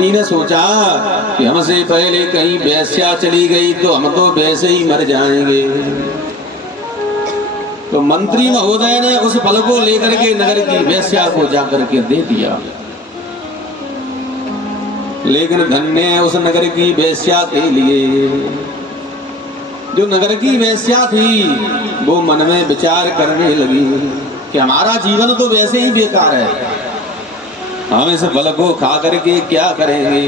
मंत्री ने सोचा कि हमसे पहले कहीं वेश्या चली गई तो हम तो वैसे ही मर जाएंगे। तो मंत्री महोदय ने उस फल को लेकर के नगर की वेश्या को जाकर के दे दिया। लेकिन धन्य है उस नगर की वेश्या के लिए। जो नगर की वेश्या थी वो मन में विचार करने लगी कि हमारा जीवन तो वैसे ही बेकार है, हम इस फल को खा करके क्या करेंगे।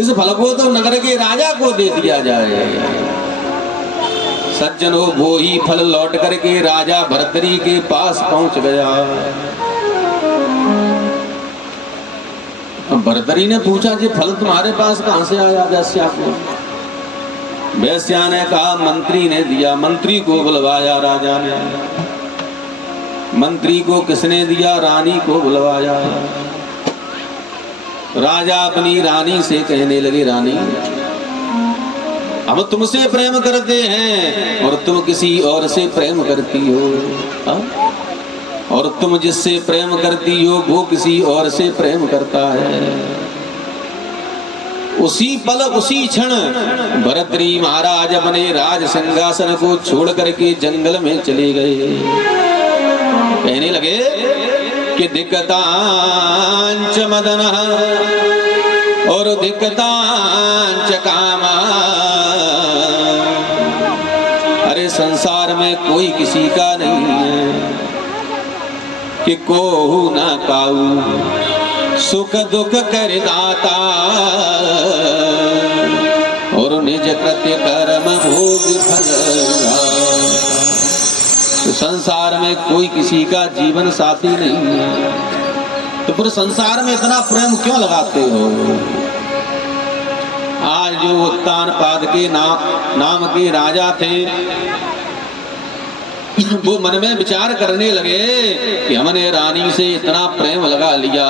इस फल को तो नगर के राजा को दे दिया जाए। सज्जनों, वो ही फल लौट करके राजा भर्तरी के पास पहुंच गया। भर्तरी ने पूछा कि फल तुम्हारे पास कहां से आया वेश्या को? वेश्या ने कहा मंत्री ने दिया। मंत्री को बुलवाया राजा ने। मंत्री को किसने दिया? रानी को बुलवाया। राजा अपनी रानी से कहने लगे, रानी हम तुमसे प्रेम करते हैं और तुम किसी और से प्रेम करती हो, और तुम जिससे प्रेम करती हो वो किसी और से प्रेम करता है। उसी पल उसी क्षण भरतरी महाराज अपने राज सिंहासन को छोड़ करके जंगल में चले गए। कहने लगे कि दिक्कतांच मदन और दिक्कतांच काम। अरे संसार में कोई किसी का नहीं है कि कोहू ना काऊ, सुख दुख कर दाता और निज कृत्य कर्म भोग फल। तो संसार में कोई किसी का जीवन साथी नहीं है, तो फिर संसार में इतना प्रेम क्यों लगाते हो? आज जो उत्तानपाद के नाम के राजा थे वो मन में विचार करने लगे कि हमने रानी से इतना प्रेम लगा लिया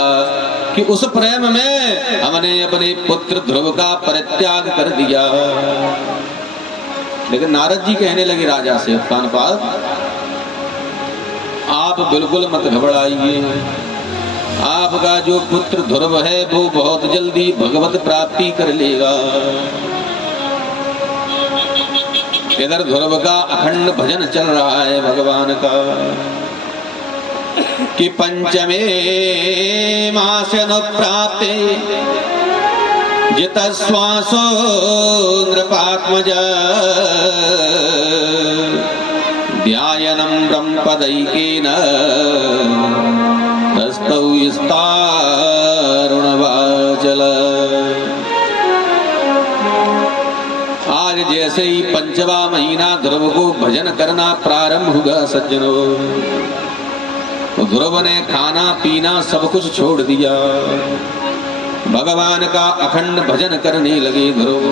कि उस प्रेम में हमने अपने पुत्र ध्रुव का परित्याग कर दिया। लेकिन नारद जी कहने लगे राजा से, उत्तानपाद आप बिल्कुल मत घबराइए, आपका जो पुत्र ध्रुव है वो बहुत जल्दी भगवत प्राप्ति कर लेगा। इधर ध्रुव का अखंड भजन चल रहा है भगवान का कि पंचमे मासन प्राप्ते जित श्वासो नृपात्मज ध्यायनं ब्रह्मपदैकेन तस्थौ स्तारुणवाचल। आज जैसे ही पंचवा महीना ध्रुव को भजन करना प्रारंभ हुआ सज्जनों, तो ध्रुव ने खाना पीना सब कुछ छोड़ दिया, भगवान का अखंड भजन करने लगे ध्रुव।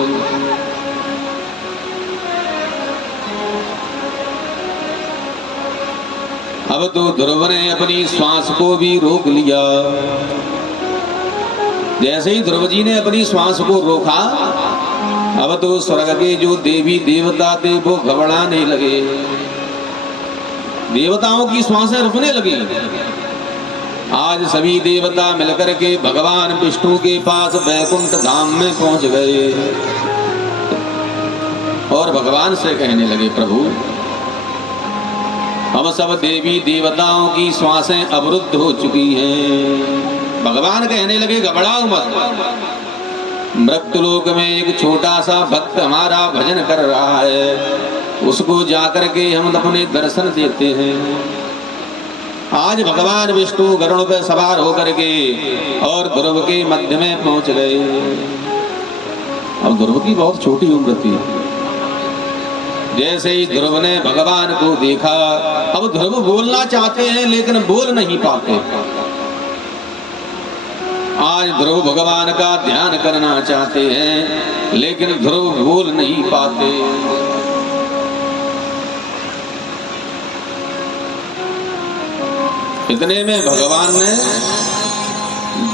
अब तो ध्रुव ने अपनी श्वास को भी रोक लिया। जैसे ही ध्रुव जी ने अपनी श्वास को रोका, अब तो स्वर्ग के जो देवी देवता थे वो घबराने लगे, देवताओं की श्वासें रुकने लगी। आज सभी देवता मिलकर के भगवान विष्णु के पास वैकुंठ धाम में पहुंच गए और भगवान से कहने लगे, प्रभु हम सब देवी देवताओं की श्वासें अवरुद्ध हो चुकी हैं। भगवान कहने लगे, घबराओ मत, मृत्युलोक में एक छोटा सा भक्त हमारा भजन कर रहा है, उसको जाकर के हम अपने दर्शन देते हैं। आज भगवान विष्णु गरुड़ पे सवार होकर के और ध्रुव के मध्य में पहुंच गए। अब ध्रुव की बहुत छोटी उम्र थी। जैसे ही ध्रुव ने भगवान को देखा, अब ध्रुव बोलना चाहते हैं लेकिन बोल नहीं पाते। आज ध्रुव भगवान का ध्यान करना चाहते हैं लेकिन ध्रुव बोल नहीं पाते। इतने में भगवान ने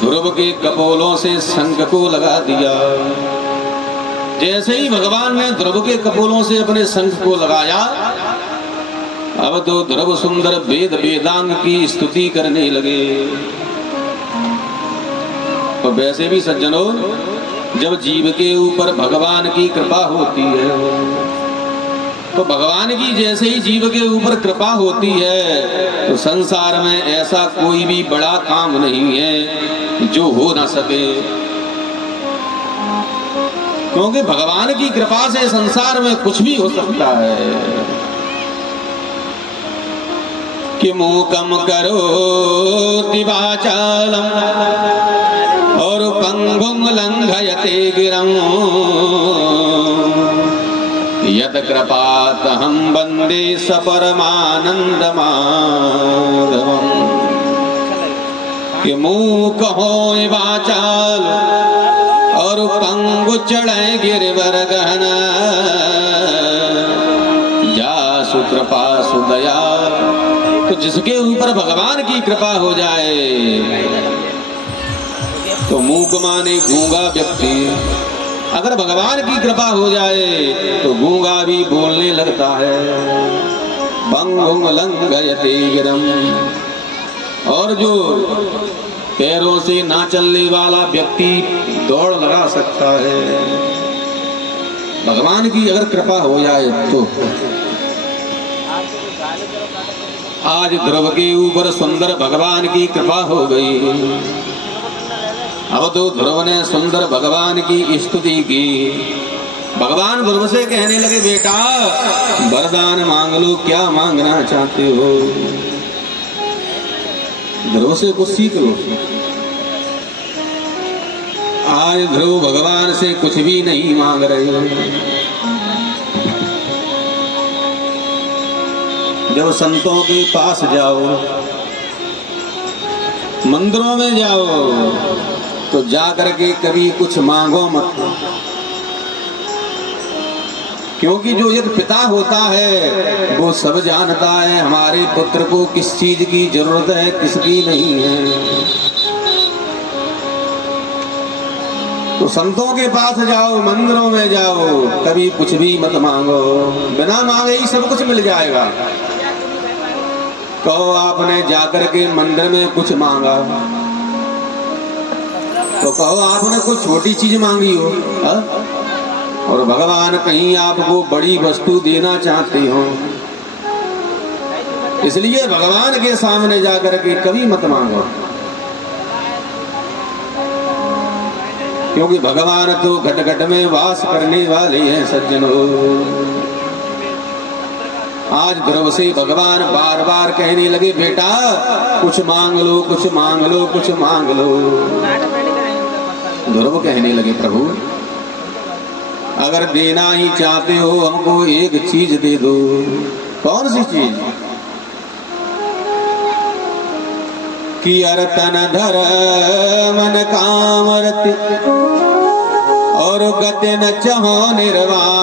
ध्रुव के कपोलों से शंख को लगा दिया। जैसे ही भगवान ने ध्रुव के कपोलों से अपने शंख को लगाया, अब तो ध्रुव सुंदर वेद वेदांग की स्तुति करने लगे। और वैसे भी सज्जनों, जब जीव के ऊपर भगवान की कृपा होती है तो भगवान की जैसे ही जीव के ऊपर कृपा होती है तो संसार में ऐसा कोई भी बड़ा काम नहीं है जो हो ना सके, क्योंकि भगवान की कृपा से संसार में कुछ भी हो सकता है। कि मूकम करोति वाचालम और पंगुं लंघयते गिरं यत कृपातहं वन्दे सपरमानंद माधवम्। कि मूक होय वाचाल और पंगु चढ़े गिरवर गहना, जासु कृपा सुदया। तो जिसके ऊपर भगवान की कृपा हो जाए तो मूक माने गूंगा व्यक्ति, अगर भगवान की कृपा हो जाए तो गूंगा भी बोलने लगता है। पंगुं लंघयते गिरं, और जो पैरों से ना चलने वाला व्यक्ति दौड़ लगा सकता है। भगवान की अगर कृपा हो जाए तो आज ध्रुव के ऊपर सुंदर भगवान की कृपा हो गई। अब तो ध्रुव ने सुंदर भगवान की स्तुति की। भगवान ध्रुव से कहने लगे, बेटा वरदान मांग लो, क्या मांगना चाहते हो? ध्रुव से कुछ सीख लो। आज ध्रुव भगवान से कुछ भी नहीं मांग रहे। जब संतों के पास जाओ, मंदिरों में जाओ, तो जाकर के कभी कुछ मांगो मत, क्योंकि जो एक पिता होता है वो सब जानता है हमारे पुत्र को किस चीज की जरूरत है, किसकी नहीं है। तो संतों के पास जाओ, मंदिरों में जाओ, कभी कुछ भी मत मांगो। बिना मांगे ही सब कुछ मिल जाएगा। कहो आपने जाकर के मंदिर में कुछ मांगा, तो कहो आपने कोई छोटी चीज मांगी हो, और भगवान कहीं आपको बड़ी वस्तु देना चाहते हो, इसलिए भगवान के सामने जाकर के कभी मत मांगो, क्योंकि भगवान तो घट घट में वास करने वाले हैं सज्जनों। आज ध्रुव से भगवान बार बार कहने लगे, बेटा कुछ मांग लो, कुछ मांग लो, कुछ मांग लो। ध्रुव कहने लगे, प्रभु अगर देना ही चाहते हो हमको एक चीज दे दो। कौन सी चीज? कि अरतन धर मन काम रति और गति न चहो निर्वाण।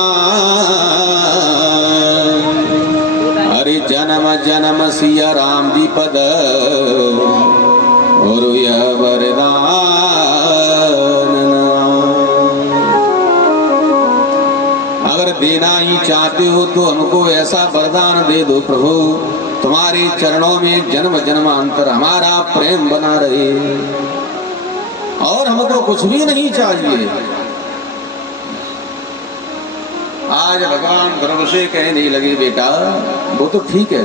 हरि जन्म जन्म सिया राम जी पद और यह वरदान। अगर देना ही चाहते हो तो हमको ऐसा वरदान दे दो प्रभु, तुम्हारे चरणों में जन्म जन्मांतर हमारा प्रेम बना रहे, और हमको कुछ भी नहीं चाहिए। आज भगवान ध्रुव से कहने लगे, बेटा वो तो ठीक है,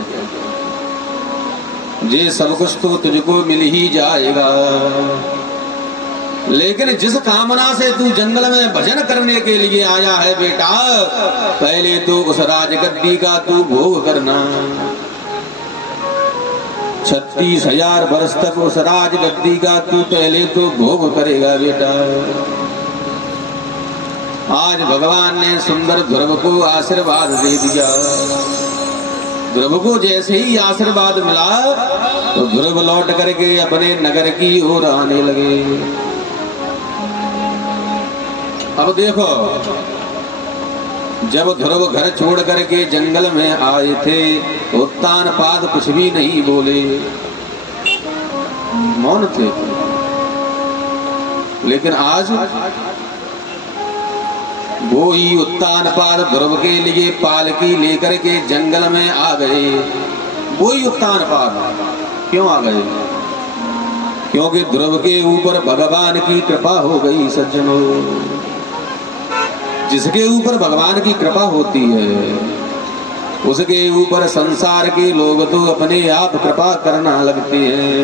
ये सब कुछ तो तुझको मिल ही जाएगा, लेकिन जिस कामना से तू जंगल में भजन करने के लिए आया है बेटा, पहले तो उस राजगद्दी का तू भोग करना। 36,000 वर्ष तक उस राजगद्दी का तू पहले तो भोग करेगा बेटा। आज भगवान ने सुंदर ध्रुव को आशीर्वाद दे दिया। ध्रुव को जैसे ही आशीर्वाद मिला तो ध्रुव लौट करके अपने नगर की ओर आने लगे। अब देखो, जब ध्रुव घर छोड़ करके जंगल में आए थे, उत्तानपाद कुछ भी नहीं बोले, मौन थे। लेकिन आज वो ही उत्तानपाद ध्रुव के लिए पालकी लेकर के जंगल में आ गए। वो ही उत्तानपाद क्यों आ गए? क्योंकि ध्रुव के ऊपर भगवान की कृपा हो गई सज्जनों। जिसके ऊपर भगवान की कृपा होती है उसके ऊपर संसार के लोग तो अपने आप कृपा करना लगते हैं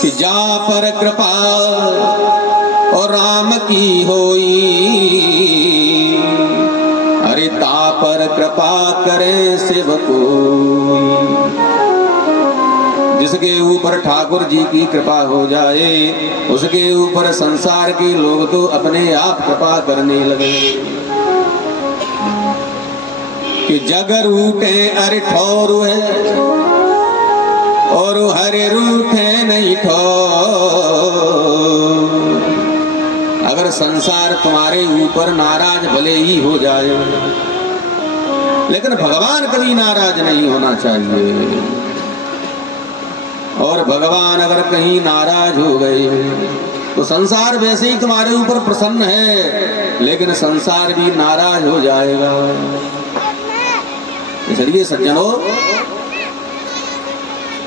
कि जा पर कृपा और राम की होई, अरे ता पर कृपा करे शिव कोई। जिसके ऊपर ठाकुर जी की कृपा हो जाए उसके ऊपर संसार के लोग तो अपने आप कृपा करने लगे कि जग रूठे अरे ठौर है और हरे रूठे नहीं ठौर। अगर संसार तुम्हारे ऊपर नाराज भले ही हो जाए लेकिन भगवान कभी नाराज नहीं होना चाहिए। और भगवान अगर कहीं नाराज हो गए तो संसार वैसे ही तुम्हारे ऊपर प्रसन्न है लेकिन संसार भी नाराज हो जाएगा। इसलिए सज्जनों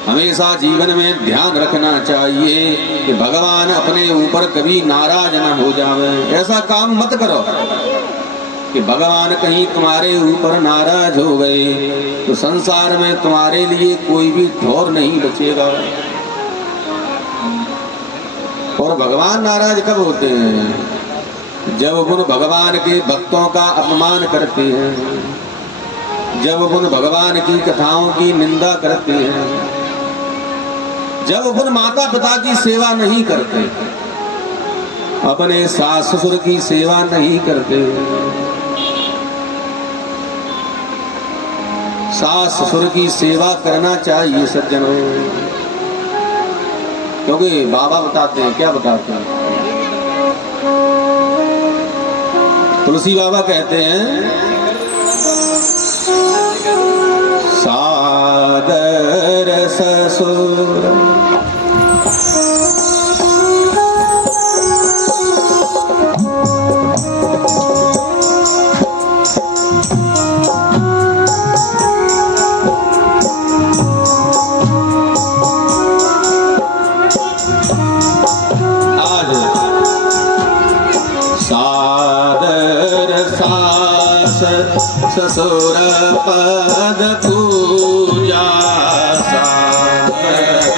हमेशा जीवन में ध्यान रखना चाहिए कि भगवान अपने ऊपर कभी नाराज ना हो जावे। ऐसा काम मत करो कि भगवान कहीं तुम्हारे ऊपर नाराज हो गए तो संसार में तुम्हारे लिए कोई भी ठौर नहीं बचेगा। और भगवान नाराज कब होते हैं? जब उन भगवान के भक्तों का अपमान करते हैं, जब उन भगवान की कथाओं की निंदा करते हैं, जब उन माता पिता की सेवा नहीं करते, अपने सास ससुर की सेवा नहीं करते। सास ससुर की सेवा करना चाहिए सज्जनों, क्योंकि बाबा बताते हैं, क्या बताते हैं? तुलसी बाबा कहते हैं सादर ससुर ससुर पद पूजा सादर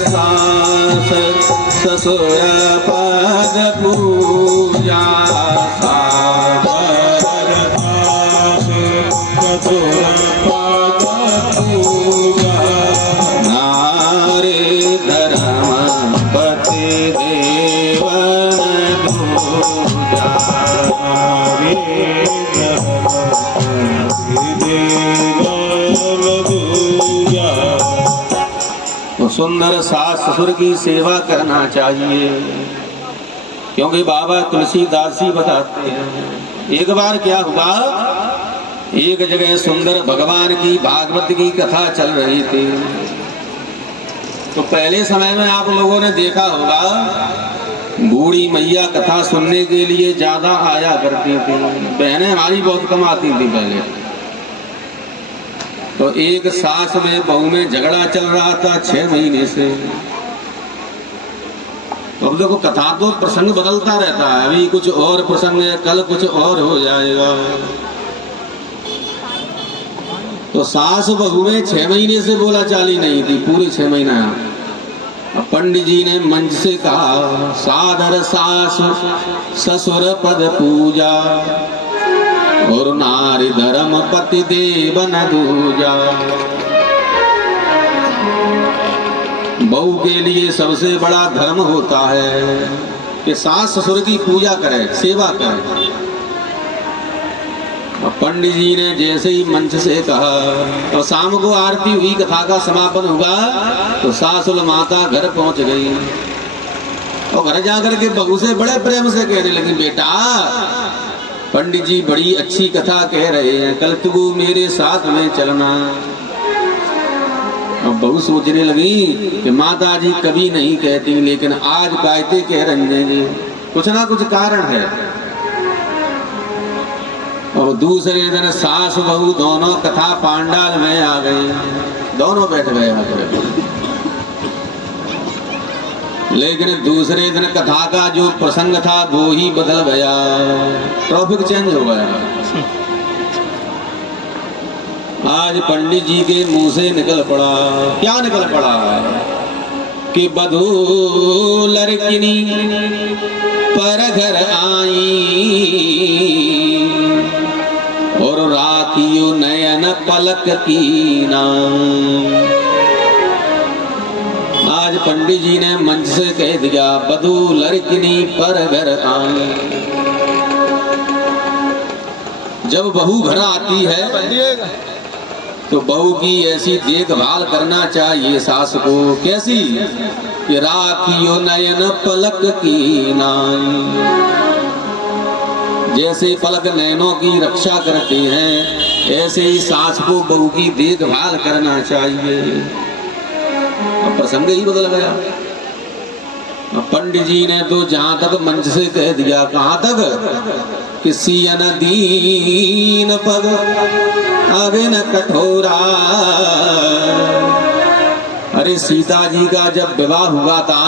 सास ससुर पद पूजा सादर सास ससुर पद पूजा नारे धर्म पति देवन दूजा तो सुंदर सास ससुर की सेवा करना चाहिए, क्योंकि बाबा तुलसीदास जी बताते हैं एक बार क्या हुआ, एक जगह सुंदर भगवान की भागवत की कथा चल रही थी। तो पहले समय में आप लोगों ने देखा होगा बूढ़ी मैया कथा सुनने के लिए ज्यादा आया करती थी, बहनें हमारी बहुत कम आती थी पहले। तो एक सास में बहू में झगड़ा चल रहा था 6 महीने से। तो अब देखो कथा तो प्रसंग बदलता रहता है, अभी कुछ और प्रसंग है, कल कुछ और हो जाएगा। तो सास बहू में 6 महीने से बोला चाली नहीं थी, पूरी 6 महीना। पंडित जी ने मंच से कहा सादर सास ससुर पद पूजा और नारी धर्म पति देवन दूजा। बहू के लिए सबसे बड़ा धर्म होता है कि सास ससुर की पूजा करे, सेवा करे। पंडित जी ने जैसे ही मंच से कहा तो शाम को आरती हुई, कथा का समापन हुआ तो सासुल माता घर पहुंच गई और घर जाकर के बहू से बड़े प्रेम से कहने लगी, बेटा पंडित जी बड़ी अच्छी कथा कह रहे हैं, कल तू मेरे साथ में चलना। और बहू सोचने लगी कि माता जी कभी नहीं कहती, लेकिन आज कहते कह रहे हैं, कुछ ना कुछ कारण है। और दूसरे दिन सास बहू दोनों कथा पांडाल में आ गए, दोनों बैठ गए आकर। लेकिन दूसरे दिन कथा का जो प्रसंग था वो ही बदल गया, टॉपिक चेंज हो गया। आज पंडित जी के मुंह से निकल पड़ा, क्या निकल पड़ा कि बधू लड़किनी पर घर आई और राखियो नयन पलक की नाम। आज पंडित जी ने मंच से कह दिया बधू लड़किनी पर घर आई। जब बहू घर आती है तो बहू की ऐसी देखभाल करना चाहिए सास को, कैसी कि राखियो नयन पलक की नाई। जैसे पलक नैनों की रक्षा करते हैं ऐसे ही सास को बहू की देखभाल करना चाहिए। अब प्रसंग ही बदल गया। पंडित जी ने तो जहां तक मंच से कह दिया, कहां तक कि सियन दीन पग आगे न कठोरा। अरे सीता जी का जब विवाह हुआ था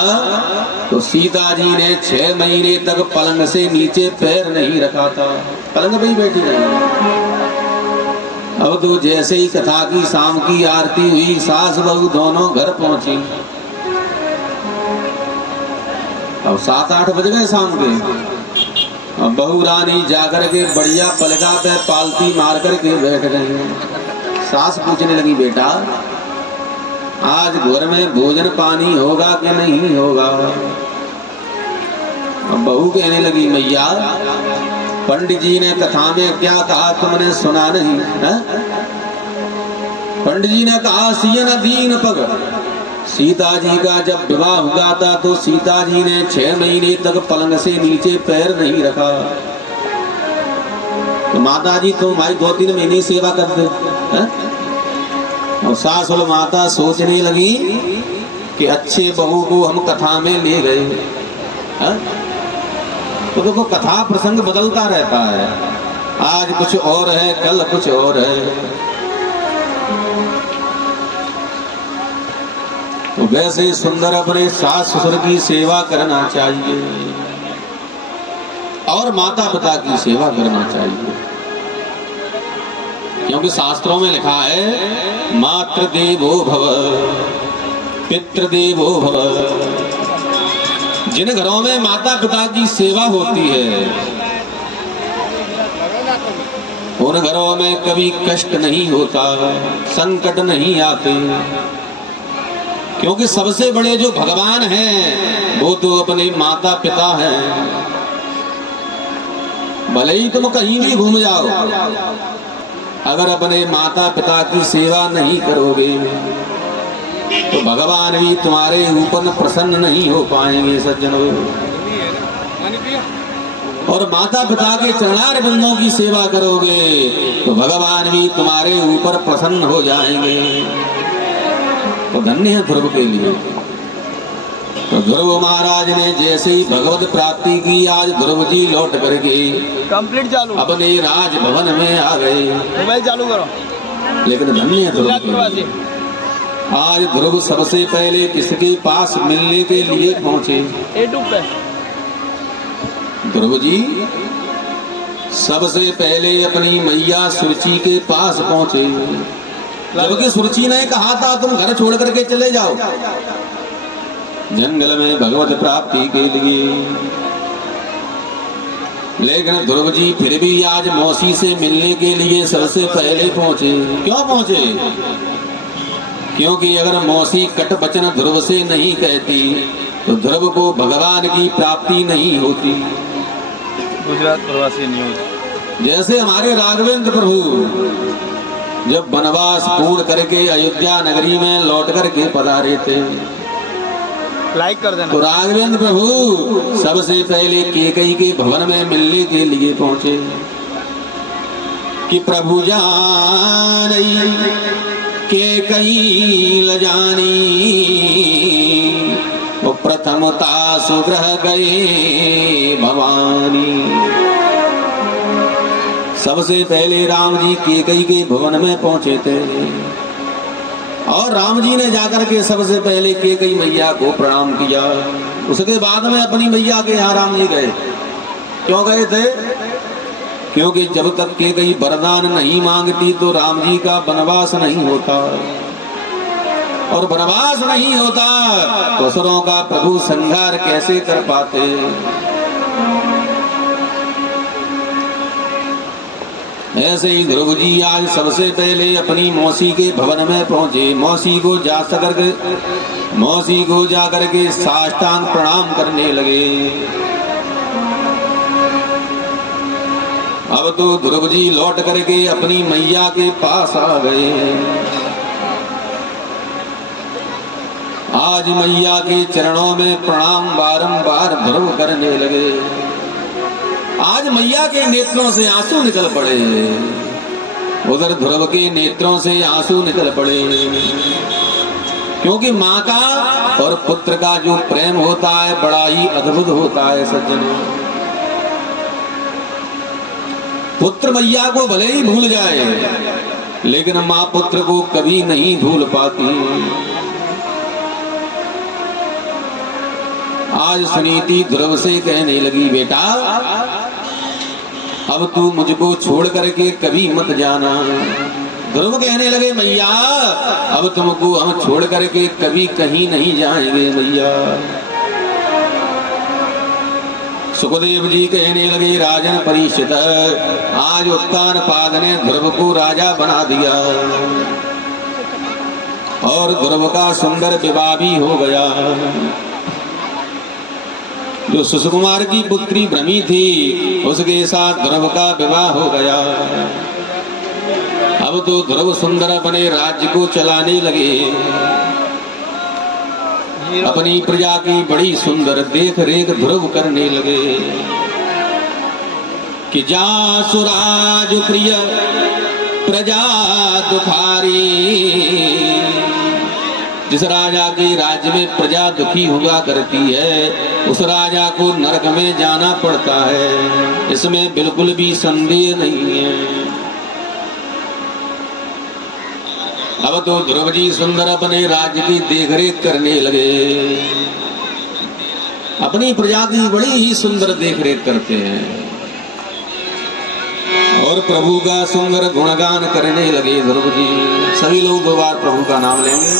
तो सीता जी ने 6 महीने तक पलंग से नीचे पैर नहीं रखा था, पलंग पे ही बैठी रही। अब तो जैसे ही कथा की शाम की आरती हुई सास बहू दोनों घर पहुंची। अब 7-8 बज गए शाम के। अब बहू रानी जाकर के बढ़िया पलका पे पालती मार कर के बैठ गई। सास पूछने लगी बेटा आज घर में भोजन पानी होगा कि नहीं होगा। अब बहू कहने लगी मैया पंडित जी ने कथा में क्या कहा तुमने सुना नहीं है? पंडित जी ने कहा सियन दीन पग। सीता जी का जब विवाह हुआ था तो सीता जी ने 6 महीने तक पलंग से नीचे पैर नहीं रखा। तो माता जी तुम भाई 2-3 महीने सेवा कर दो। और सास और माता सोचने लगी कि अच्छे बहू को हम कथा में ले गए। तो देखो कथा प्रसंग बदलता रहता है, आज कुछ और है कल कुछ और है। तो वैसे सुंदर अपने सास ससुर की सेवा करना चाहिए और माता पिता की सेवा करना चाहिए, क्योंकि शास्त्रों में लिखा है मातृ देवो भव पितृ देवो भव। जिन घरों में माता पिता की सेवा होती है उन घरों में कभी कष्ट नहीं होता, संकट नहीं आते, क्योंकि सबसे बड़े जो भगवान हैं वो तो अपने माता पिता हैं। भले ही तुम कहीं भी घूम जाओ, अगर अपने माता पिता की सेवा नहीं करोगे तो भगवान भी तुम्हारे ऊपर प्रसन्न नहीं हो पाएंगे सज्जनों। और माता पिता के चरणार बिंदों की सेवा करोगे तो भगवान भी तुम्हारे ऊपर प्रसन्न हो जाएंगे। तो धन्य है ध्रुव के लिए। तो ध्रुव महाराज ने जैसे ही भगवत प्राप्ति की आज ध्रुव जी लौट करके कंप्लीट चालू अपने राजभवन में आ गए। मोबाइल चालू करो। लेकिन धन्य है ध्रुव के लिए। आज ध्रुव सबसे पहले किसके पास मिलने के लिए पहुंचे? ध्रुव जी सबसे पहले अपनी मैया सुरुचि के पास पहुंचे, जबकि सुरुचि ने कहा था तुम घर छोड़ करके चले जाओ जंगल में भगवत प्राप्ति के लिए। लेकिन ध्रुव जी फिर भी आज मौसी से मिलने के लिए सबसे पहले पहुंचे। क्यों पहुंचे? क्योंकि अगर मौसी कट वचन ध्रुव से नहीं कहती तो ध्रुव को भगवान की प्राप्ति नहीं होती। गुजरात प्रवासी न्यूज। जैसे हमारे राघवेंद्र प्रभु जब वनवास पूर्ण करके अयोध्या नगरी में लौट करके पधारे थे, लाइक कर देना। तो राघवेंद्र प्रभु सबसे पहले केकई के भवन में मिलने के लिए पहुंचे कि प्रभु जानी केकई ल जानी वो प्रथमता सुग्रह गए भवानी। सबसे पहले राम जी कैकेयी के भवन में पहुंचे थे और राम जी ने जाकर के सबसे पहले कैकेयी मैया को प्रणाम किया। उसके बाद में अपनी मैया के यहाँ राम जी गए। क्यों गए थे? क्योंकि जब तक कैकेयी वरदान नहीं मांगती तो राम जी का वनवास नहीं होता, और वनवास नहीं होता तो असुरों का प्रभु संहार कैसे कर पाते। ऐसे ही ध्रुव जी आज सबसे पहले अपनी मौसी के भवन में पहुंचे। मौसी को जाकर के साष्टांग प्रणाम करने लगे। अब तो ध्रुव जी लौट करके अपनी मैया के पास आ गए। आज मैया के चरणों में प्रणाम बारंबार ध्रुव करने लगे। आज मैया के नेत्रों से आंसू निकल पड़े। उधर ध्रुव के नेत्रों से आंसू निकल पड़े, क्योंकि माँ का और पुत्र का जो प्रेम होता है बड़ा ही अद्भुत होता है सज्जनों। पुत्र मैया को भले ही भूल जाए, लेकिन माँ पुत्र को कभी नहीं भूल पाती। आज सुनीति ध्रुव से कहने लगी, बेटा अब तू मुझको छोड़ करके कभी मत जाना। ध्रुव कहने लगे, मैया अब तुमको हम छोड़ करके कभी कहीं नहीं जाएंगे मैया। सुखदेव जी कहने लगे, राजन परीक्षित आज उत्तानपाद ने ध्रुव को राजा बना दिया और ध्रुव का सुंदर विवाह भी हो गया। जो सुकुमार की पुत्री भ्रमी थी उसके साथ ध्रुव का विवाह हो गया। अब तो ध्रुव सुंदर अपने राज्य को चलाने लगे। अपनी प्रजा की बड़ी सुंदर देख रेख ध्रुव करने लगे कि जा सुराज प्रिय प्रजा दुखारी। जिस राजा के राज्य में प्रजा दुखी हुआ करती है उस राजा को नरक में जाना पड़ता है, इसमें बिल्कुल भी संदेह नहीं है। अब तो ध्रुव जी सुंदर अपने राज्य की देखरेख करने लगे। अपनी प्रजा की बड़ी ही सुंदर देखरेख करते हैं और प्रभु का सुंदर गुणगान करने लगे ध्रुव जी। सभी लोग दो बार प्रभु का नाम लेंगे।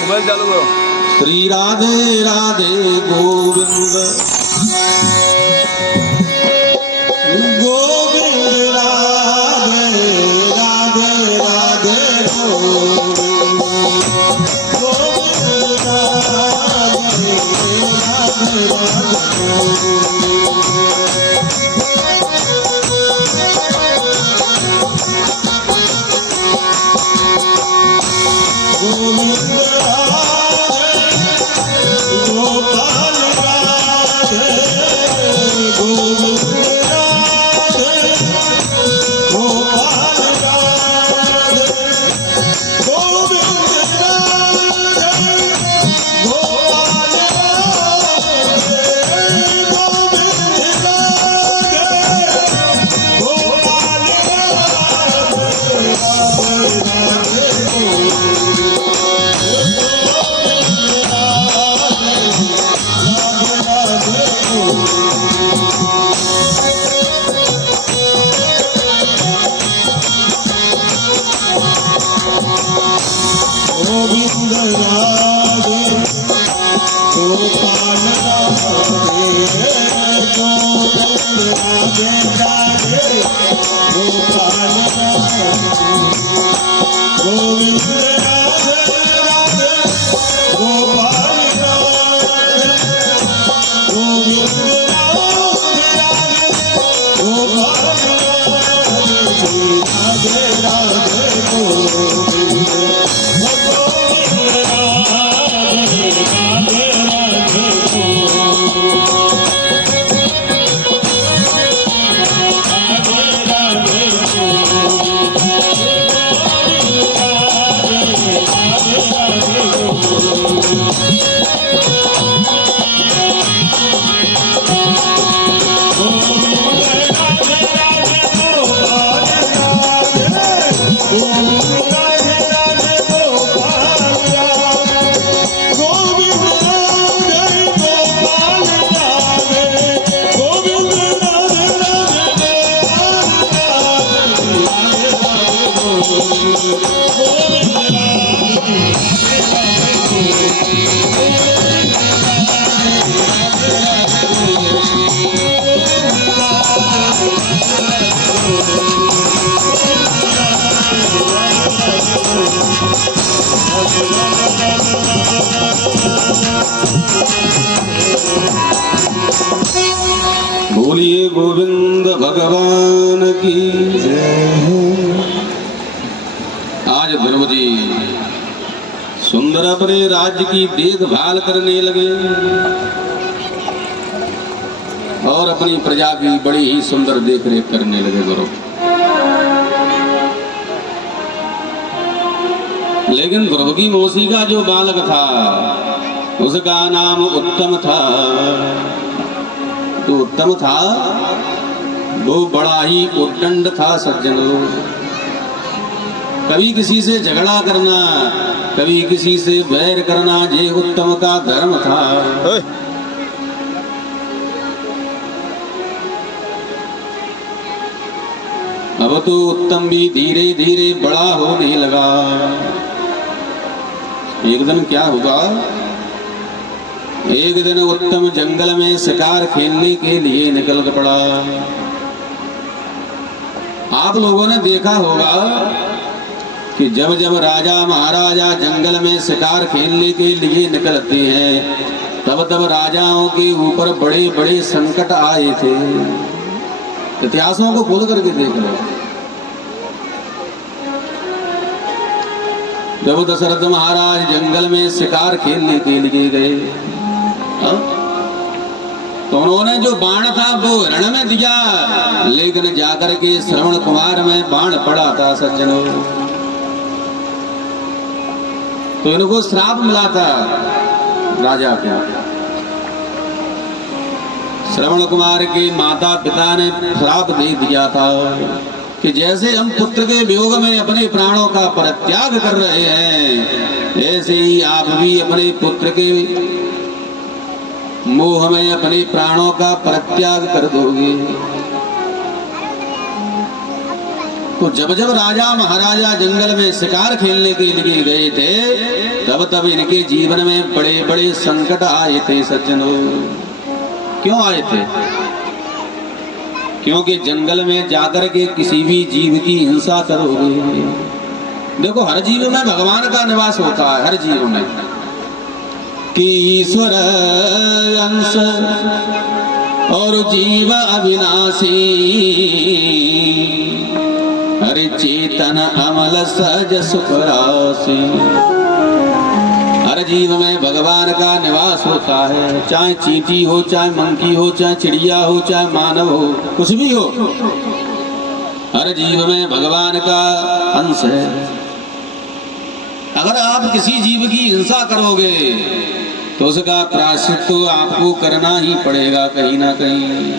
मोबाइल चालू करो। श्री राधे राधे गोविंद गोविंद राधे राधे राधे गोविंद गोविंद राधे राधे राधे राधे गोविंद गोविंद बोलिए गोविंद भगवान की जय। आज ध्रुव जी सुंदर अपने राज्य की देखभाल करने लगे और अपनी प्रजा की बड़ी ही सुंदर देखरेख करने लगे ध्रुव। लेकिन ध्रुव की मौसी का जो बालक था उसका नाम उत्तम था। जो उत्तम था वो बड़ा ही उद्दंड था सज्जनों। कभी किसी से झगड़ा करना, कभी किसी से वैर करना, ये उत्तम का धर्म था। अब तो उत्तम भी धीरे धीरे बड़ा होने लगा। एक दिन क्या हुआ, एक दिन उत्तम जंगल में शिकार खेलने के लिए निकल पड़ा। आप लोगों ने देखा होगा कि जब जब राजा महाराजा जंगल में शिकार खेलने के लिए निकलते हैं तब तब राजाओं के ऊपर बड़े बड़े संकट आए थे। इतिहासों को खोल करके देख लो। जब दशरथ महाराज जंगल में शिकार खेलने के लिए गए तो उन्होंने जो बाण था वो रण में दिया, लेकिन जाकर के श्रवण कुमार में बाण पड़ा था सज्जनों। तो इनको श्राप मिला था राजा का। श्रवण कुमार के माता पिता ने श्राप दे दिया था कि जैसे हम पुत्र के वियोग में अपने प्राणों का परित्याग कर रहे हैं, ऐसे ही आप भी अपने पुत्र के मोह में अपने प्राणों का परित्याग कर दोगे। तो जब जब राजा महाराजा जंगल में शिकार खेलने के लिए गए थे तब तब इनके जीवन में बड़े बड़े संकट आए थे सज्जनों। क्यों आए थे? क्योंकि जंगल में जाकर के किसी भी जीव की हिंसा करोगे। देखो हर जीव में भगवान का निवास होता है, हर जीव में कि ईश्वर अंश और जीव अविनाशी, हरि चेतन अमल सहज सुख राशि। हर जीव में भगवान का निवास होता है, चाहे चींटी हो, चाहे मंकी हो, चाहे चिड़िया हो, चाहे मानव हो, कुछ भी हो, हर जीव में भगवान का अंश है। अगर आप किसी जीव की हिंसा करोगे तो उसका प्रायश्चित तो आपको करना ही पड़ेगा कहीं ना कहीं।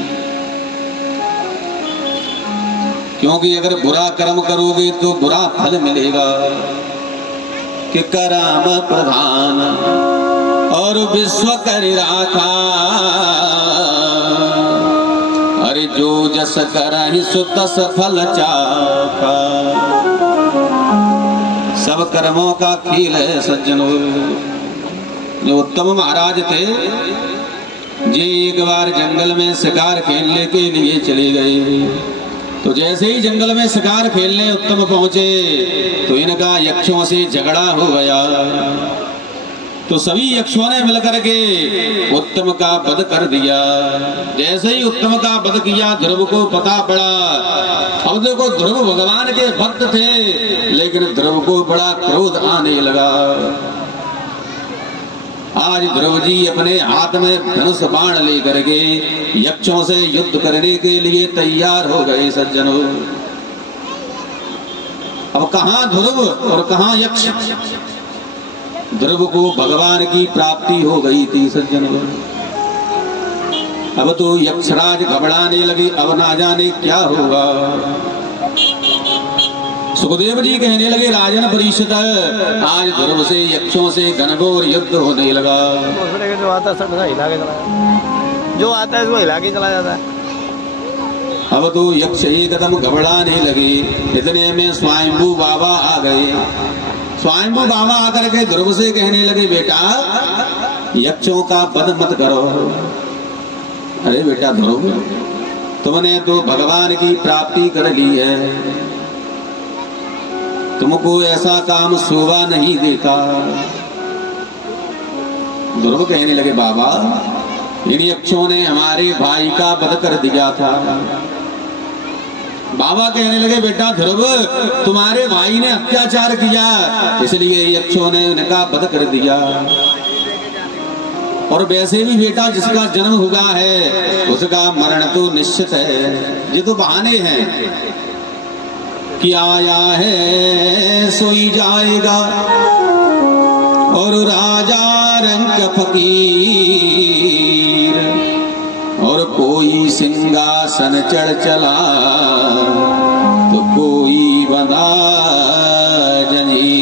क्योंकि अगर बुरा कर्म करोगे तो बुरा फल मिलेगा। कि कराम प्रधान और विश्व कर राखा, अरे जो जस करहि सो तस फल चाखा। सब कर्मों का खेल है सज्जनों। जो उत्तम महाराज थे जे एक बार जंगल में शिकार खेलने के लिए चले गए। तो जैसे ही जंगल में शिकार खेलने उत्तम पहुंचे तो इनका यक्षों से झगड़ा हो गया। तो सभी यक्षों ने मिलकर के उत्तम का वध कर दिया। जैसे ही उत्तम का वध किया ध्रुव को पता पड़ा। अब देखो ध्रुव भगवान के भक्त थे, लेकिन ध्रुव को बड़ा क्रोध आने लगा। आज ध्रुव जी अपने हाथ में धनुष बाण लेकर के यक्षों से युद्ध करने के लिए तैयार हो गए सज्जनों। अब कहां ध्रुव और कहां यक्ष। ध्रुव को भगवान की प्राप्ति हो गई थी सज्जनों। अब तो यक्षराज घबराने लगे, अब ना जाने क्या होगा। सुखदेव जी कहने लगे राजन परिषद, आज ध्रुव से यक्षों से घनघोर युद्ध होने लगा। जो आता है हिला के चला, जो आता है वो हिला के चला जाता है। अब तो यक्ष एकदम घबराने लगे। इतने में स्वयंभू बाबा आ गए। स्वयंभू बाबा आकर के ध्रुव से कहने लगे बेटा यक्षों का वध मत करो। अरे बेटा ध्रुव, तुमने तो भगवान की प्राप्ति कर ली है, तुमको ऐसा काम शोभा नहीं देता। ध्रुव कहने लगे बाबा इन यक्षों ने हमारे भाई का वध कर दिया था। बाबा कहने लगे बेटा ध्रुव तुम्हारे भाई ने अत्याचार किया इसलिए यक्षों ने उनका वध कर दिया। और वैसे भी बेटा जिसका जन्म हुआ है उसका मरण तो निश्चित है। ये तो बहाने हैं कि आया है सोई जाएगा और राजा रंग फकीर और कोई सिंहासन चढ़ चला तो कोई बंधा जनी।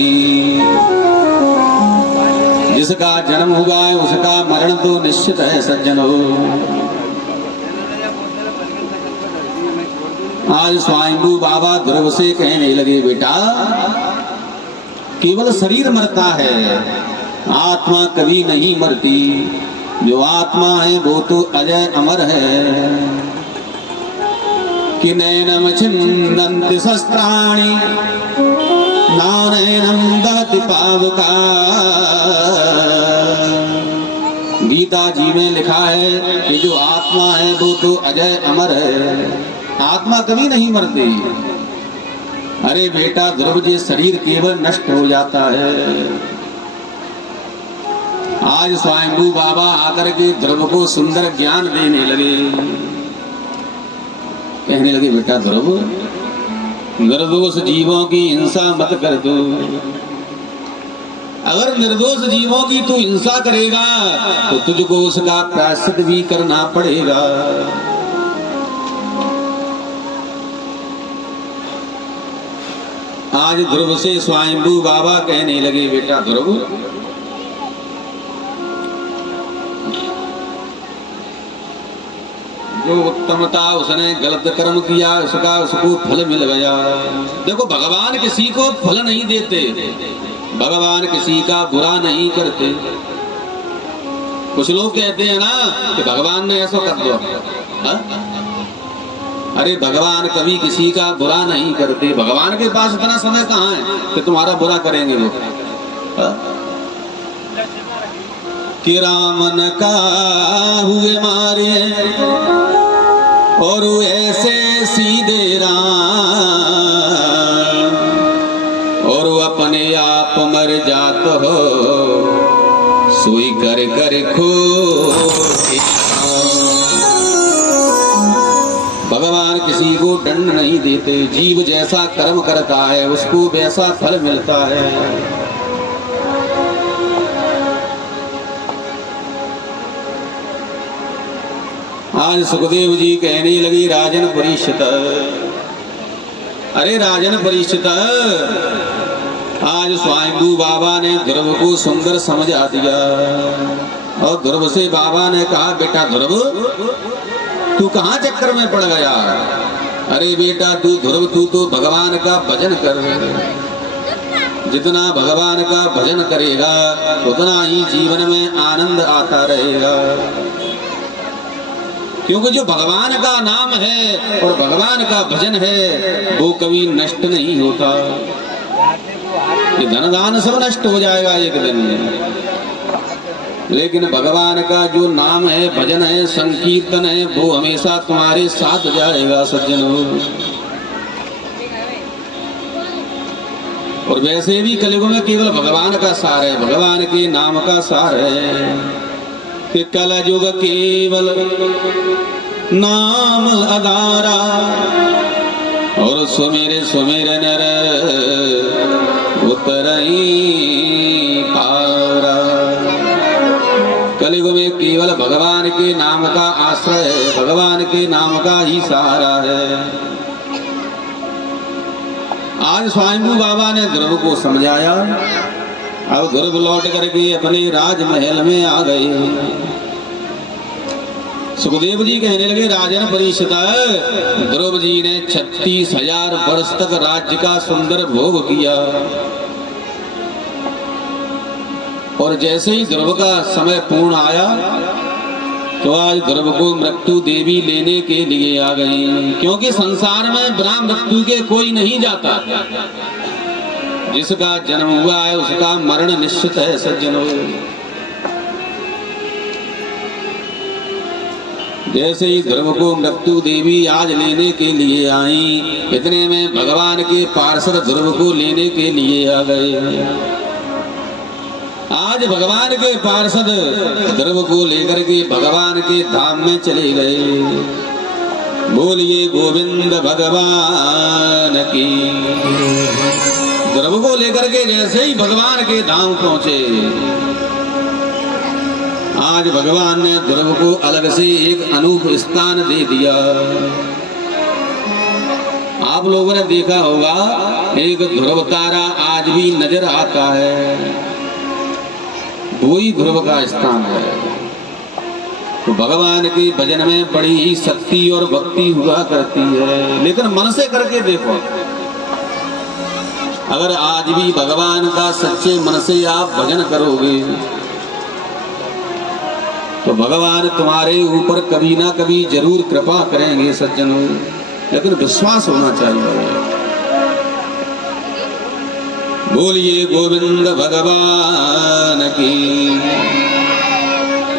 जिसका जन्म हुआ है उसका मरण तो निश्चित है सज्जनों। आज स्वयंभू बाबा ध्रुव से कहने लगे बेटा केवल शरीर मरता है आत्मा कभी नहीं मरती। जो आत्मा है वो तो अजय अमर है। कि नैनम छिन्दन्ति शस्त्राणि नानैनम दहति पावका। गीता जी में लिखा है कि जो आत्मा है वो तो अजय अमर है, आत्मा कभी नहीं मरती। अरे बेटा ध्रुव जी शरीर केवल नष्ट हो जाता है। आज स्वयंभू बाबा आकर के ध्रुव को सुंदर ज्ञान देने लगे। कहने लगे बेटा ध्रुव निर्दोष जीवों की हिंसा मत कर दो। अगर निर्दोष जीवों की तू हिंसा करेगा तो तुझको उसका प्रायश्चित भी करना पड़ेगा। आज ध्रुव से स्वयंभू बाबा कहने लगे बेटा ध्रुव जो उत्तमता उसने गलत कर्म किया उसका उसको फल मिल गया। देखो भगवान किसी को फल नहीं देते, भगवान किसी का बुरा नहीं करते। कुछ लोग कहते हैं ना कि भगवान ने ऐसा कर दो। अरे भगवान कभी किसी का बुरा नहीं करते। भगवान के पास इतना समय कहाँ है कि तुम्हारा बुरा करेंगे वो। कि रामन का हुए मारे और ऐसे सीधे राम और अपने आप मर जात हो सोई कर कर खो। भगवान किसी को दंड नहीं देते। जीव जैसा कर्म करता है उसको वैसा फल मिलता है। आज सुखदेव जी कहने लगी राजन परीक्षित। अरे राजन परीक्षित आज स्वयंभू बाबा ने ध्रुव को सुंदर समझा दिया। और ध्रुव से बाबा ने कहा बेटा ध्रुव तू कहाँ चक्कर में पड़ गया। अरे बेटा तू ध्रुव तू तो भगवान का भजन कर। जितना भगवान का भजन करेगा उतना ही जीवन में आनंद आता रहेगा। क्योंकि जो भगवान का नाम है और भगवान का भजन है वो कभी नष्ट नहीं होता। ये धन दान सब नष्ट हो जाएगा एक दिन में, लेकिन भगवान का जो नाम है भजन है संकीर्तन है वो हमेशा तुम्हारे साथ जाएगा सज्जनों। और वैसे भी कलयुग में केवल भगवान का सार है, भगवान के नाम का सार है कि कलयुग केवल नाम आधारा और सुमेर सुमेर नर उतरई पारा। कलयुग में केवल भगवान के नाम का आश्रय है, भगवान के नाम का ही सहारा है। आज स्वयंभू बाबा ने ध्रुव को समझाया। अब ध्रुव लौट करके अपने राजमहल में आ गए। सुखदेव जी कहने लगे राजन परीक्षित ध्रुव जी ने 36,000 वर्ष तक राज्य का सुंदर भोग किया। और जैसे ही ध्रुव का समय पूर्ण आया तो आज ध्रुव को मृत्यु देवी लेने के लिए आ गई। क्योंकि संसार में बिना मृत्यु के कोई नहीं जाता। जिसका जन्म हुआ है उसका मरण निश्चित है सज्जनों। जैसे ही ध्रुव को मृत्यु देवी आज लेने के लिए आई, इतने में भगवान के पार्षद ध्रुव को लेने के लिए आ गए। आज भगवान के पार्षद ध्रुव को लेकर के भगवान के धाम में चले गए। बोलिए गोविंद भगवान की। ध्रुव को लेकर के जैसे ही भगवान के धाम पहुंचे, आज भगवान ने ध्रुव को अलग से एक अनूप स्थान दे दिया। आप लोगों ने देखा होगा एक ध्रुव तारा आज भी नजर आता है, वही ध्रुव का स्थान है। तो भगवान के भजन में बड़ी ही शक्ति और भक्ति हुआ करती है, लेकिन मन से करके देखो, अगर आज भी भगवान का सच्चे मन से आप भजन करोगे तो भगवान तुम्हारे ऊपर कभी ना कभी जरूर कृपा करेंगे सज्जनों, लेकिन विश्वास होना चाहिए। बोलिए गोविंद भगवान की।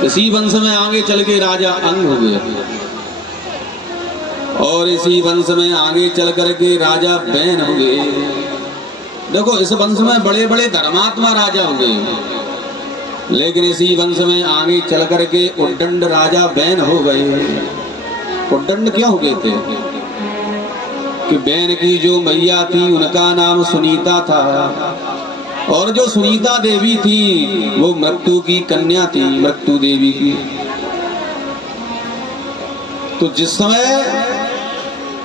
इसी वंश में आगे चल के राजा अंग हो गए, और इसी वंश में आगे चल करके राजा बैन हो गए। देखो, इस वंश में बड़े बड़े धर्मात्मा राजा हो गए, लेकिन इसी वंश में आगे चल करके उद्दंड राजा बैन हो गए। उद्दंड क्यों हो गए थे? कि बैन की जो मैया थी उनका नाम सुनीता था, और जो सुनीता देवी थी वो मृत्यु की कन्या थी, मृत्यु देवी की। तो जिस समय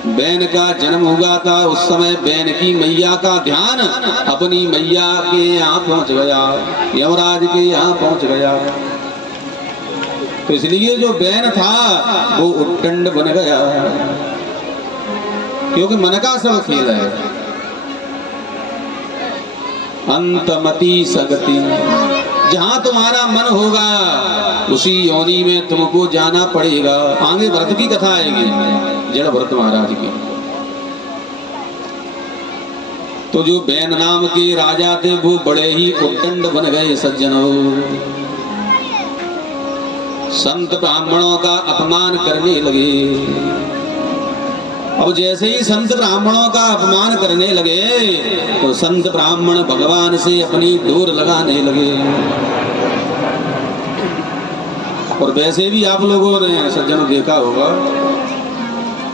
बैन का जन्म हुआ था, उस समय बैन की मैया का ध्यान अपनी मैया के यहाँ पहुंच गया, यमराज के यहाँ पहुंच गया। तो इसलिए जो बैन था वो उद्दंड बन गया, क्योंकि मन का सब खेल है। अंतमति सगति, जहां तुम्हारा मन होगा उसी योनि में तुमको जाना पड़ेगा। आगे भरत की कथा आएगी, जड़ भरत महाराज की। तो जो बैन नाम के राजा थे वो बड़े ही उद्दंड बन गए सज्जनों। संत ब्राह्मणों का अपमान करने लगे। अब जैसे ही संत ब्राह्मणों का अपमान करने लगे तो संत ब्राह्मण भगवान से अपनी डोर लगाने लगे। और वैसे भी आप लोगों ने सज्जनों देखा होगा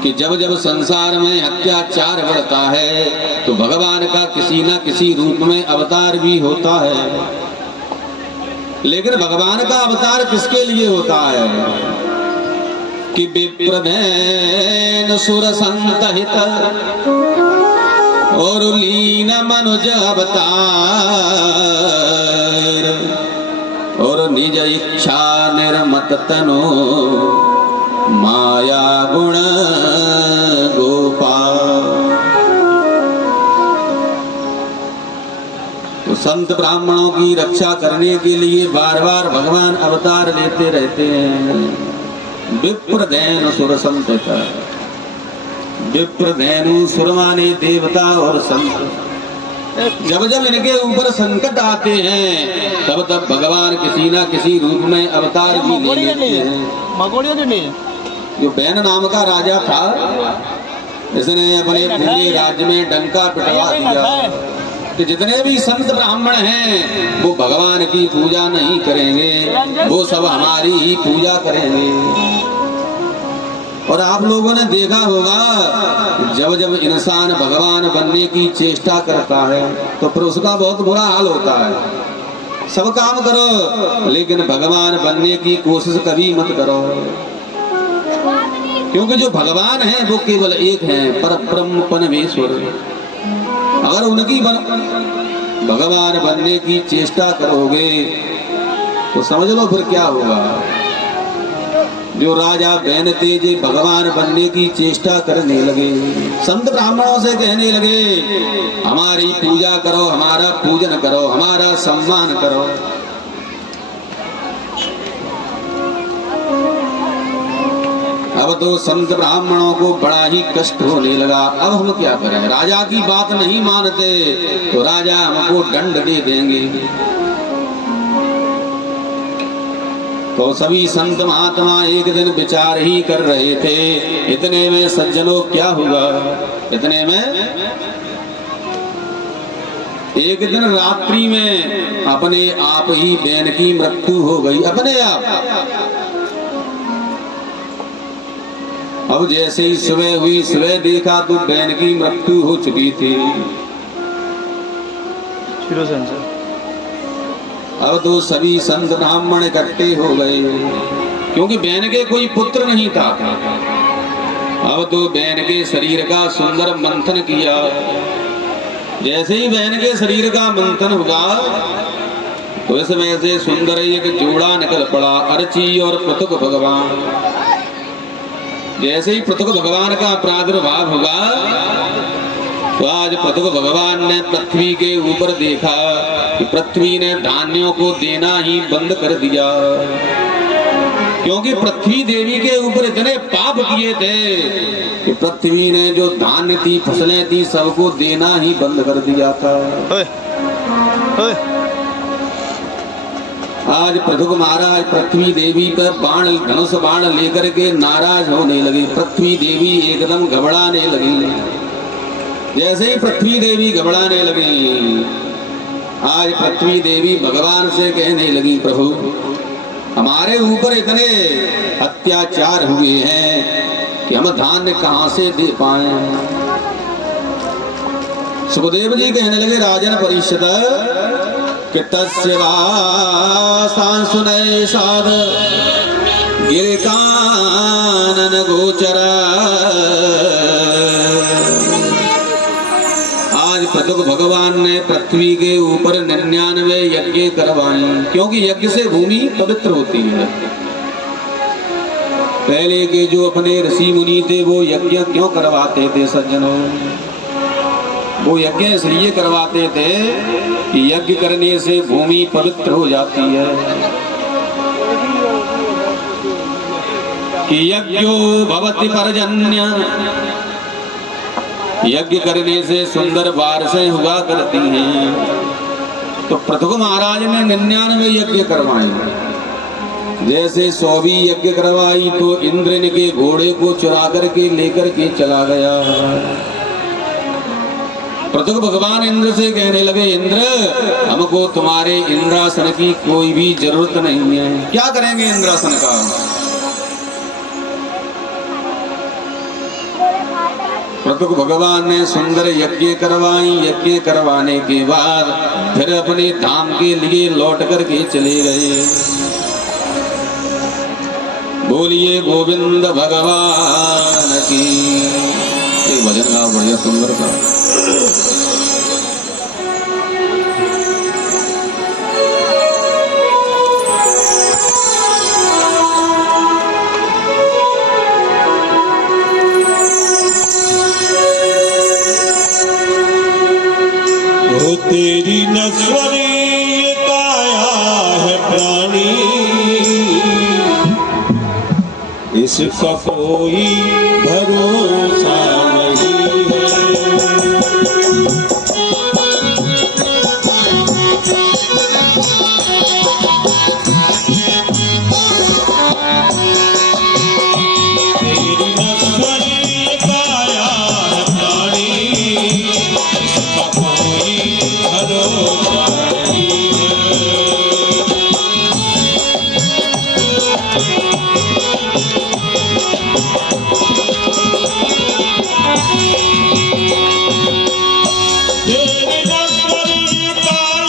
कि जब जब संसार में अत्याचार बढ़ता है तो भगवान का किसी न किसी रूप में अवतार भी होता है। लेकिन भगवान का अवतार किसके लिए होता है? कि विप्रधैन सुर संत हित और लीन मनुज अवतार, और निज इच्छा निर्मत तनो माया गुण गोपाल। तो संत ब्राह्मणों की रक्षा करने के लिए बार बार भगवान अवतार लेते रहते हैं। विप्रधैन सुर संत, विप्रधैनु सुर माने देवता और संत। जब जब इनके ऊपर संकट आते हैं तब तब भगवान किसी ना किसी रूप में अवतार भी ले लेते हैं। जो बैन नाम का राजा था, इसने अपने पूरे राज्य में डंका पिटवा दिया कि जितने भी संत ब्राह्मण हैं वो भगवान की पूजा नहीं करेंगे, वो सब हमारी ही पूजा करेंगे। और आप लोगों ने देखा होगा जब जब इंसान भगवान बनने की चेष्टा करता है तो फिर उसका बहुत बुरा हाल होता है। सब काम करो लेकिन भगवान बनने की कोशिश कभी मत करो, क्योंकि जो भगवान है वो केवल एक है, परब्रह्म परमेश्वर। अगर उनकी भगवान बनने की चेष्टा करोगे तो समझ लो फिर क्या होगा। जो राजा बैन थे जो भगवान बनने की चेष्टा करने लगे, संत ब्राह्मणों से कहने लगे हमारी पूजा करो, हमारा पूजन करो, हमारा सम्मान करो। अब तो संत ब्राह्मणों को बड़ा ही कष्ट होने लगा। अब हम क्या करें, राजा की बात नहीं मानते तो राजा हमको दंड दे देंगे। तो सभी संत महात्मा एक दिन विचार ही कर रहे थे। इतने में सज्जनों क्या हुआ, इतने में एक दिन रात्रि में अपने आप ही बहन की मृत्यु हो गई, अपने आप। अब जैसे ही सुबह हुई, सुबह देखा तो बहन की मृत्यु हो चुकी थी। अब तो सभी संत ब्राह्मण इकट्ठे हो गए, क्योंकि बहन के कोई पुत्र नहीं था। अब तो बहन के शरीर का सुंदर मंथन किया। जैसे ही बहन के शरीर का मंथन हुआ तो इस वजह से सुंदर एक जोड़ा निकल पड़ा, अर्ची और पृथुक भगवान। जैसे ही पृथुक भगवान का प्रादुर्भाव हुआ तो आज पृथुक भगवान ने पृथ्वी के ऊपर देखा कि पृथ्वी ने धान्यों को देना ही बंद कर दिया, क्योंकि पृथ्वी देवी के ऊपर इतने पाप किए थे कि पृथ्वी ने जो धान्य थी, फसलें थी, सबको देना ही बंद कर दिया था। आज पृथुक महाराज पृथ्वी देवी पर बाण, धनुष बाण लेकर के नाराज होने लगे। पृथ्वी देवी एकदम घबराने लगी। जैसे ही पृथ्वी देवी घबराने लगी, आज पृथ्वी देवी भगवान से कहने लगी, प्रभु हमारे ऊपर इतने अत्याचार हुए हैं कि हम धान्य कहां से दे पाए। सुखदेव जी कहने लगे, राजन परिषद कि तस्य वासां सुनय साध गिरिकानन गोचरा। आज पृथुक भगवान ने पृथ्वी के ऊपर 99 यज्ञ करवाए, क्योंकि यज्ञ से भूमि पवित्र होती है। पहले के जो अपने ऋषि मुनि थे वो यज्ञ क्यों करवाते थे सज्जनों? वो यज्ञ इसलिए करवाते थे कि यज्ञ करने से भूमि पवित्र हो जाती है। कि यज्ञो भवति पर्जन्य, यज्ञ करने से सुंदर बारिशें हुआ करती हैं। तो पृथुक महाराज ने 99 यज्ञ करवाए। जैसे 100वीं यज्ञ करवाई तो इंद्र ने के घोड़े को चुरा करके लेकर के चला गया। पृथुक भगवान इंद्र से कहने लगे, इंद्र हमको तुम्हारे इंद्रासन की कोई भी जरूरत नहीं है। क्या करेंगे इंद्रासन का? पृथुक भगवान ने सुंदर यज्ञ करवाई। यज्ञ करवाने के बाद फिर अपने धाम के लिए लौट करके चले गए। बोलिए गोविंद भगवान की। एक भजन गाओ बढ़िया सुंदर का। तेरी नश्वरी काया है प्राणी, इसका कोई भरोसा नहीं है। तेरी नश्वरी काया है प्राणी, इसका कोई भरोसा नहीं है। तेरी नश्वरी काया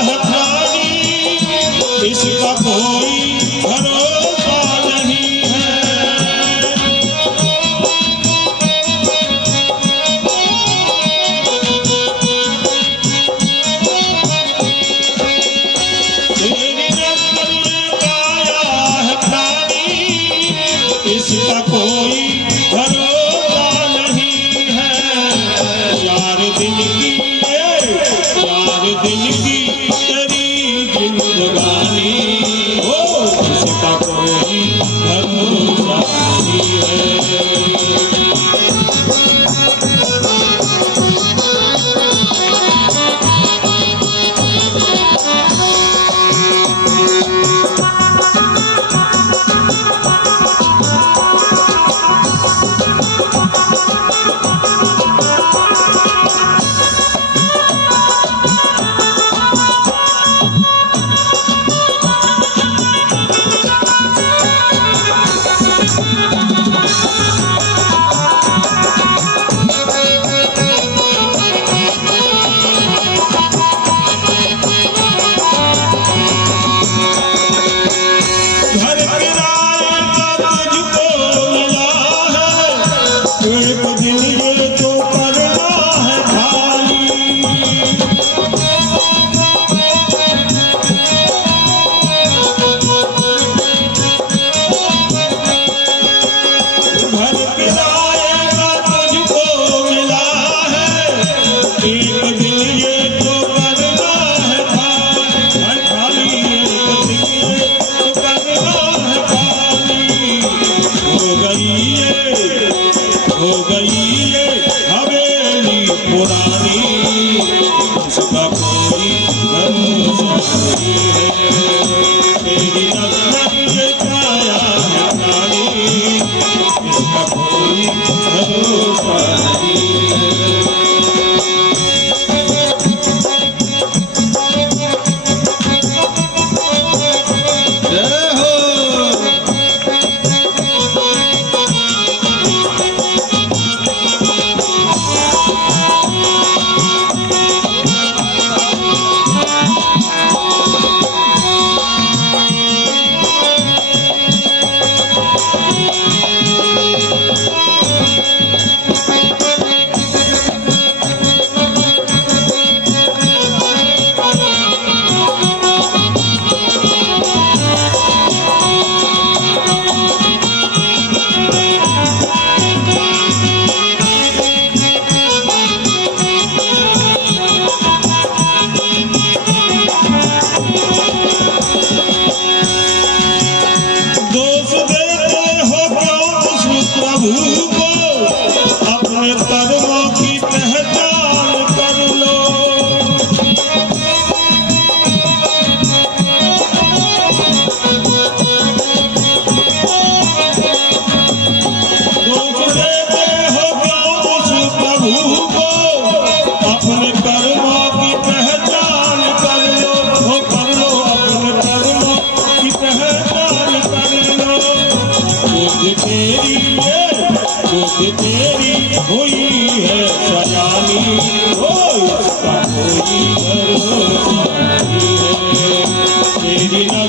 है प्राणी, इसका कोई भरोसा नहीं है। तेरी नश्वरी काया है प्राणी, इसका कोई भरोसा नहीं है। 4 दिन की तेरी जिंदगानी, हो इसका कोई भरोसा नहीं है।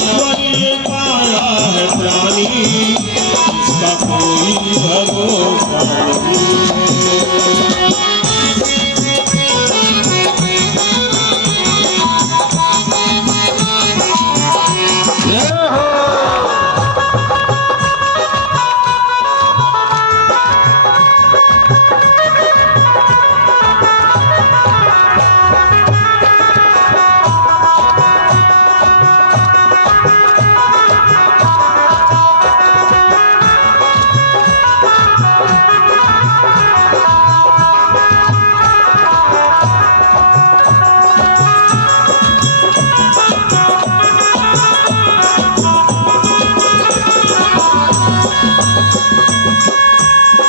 ऐश्वर्य पाया है प्राणी, इसका कोई भरोसा नहीं।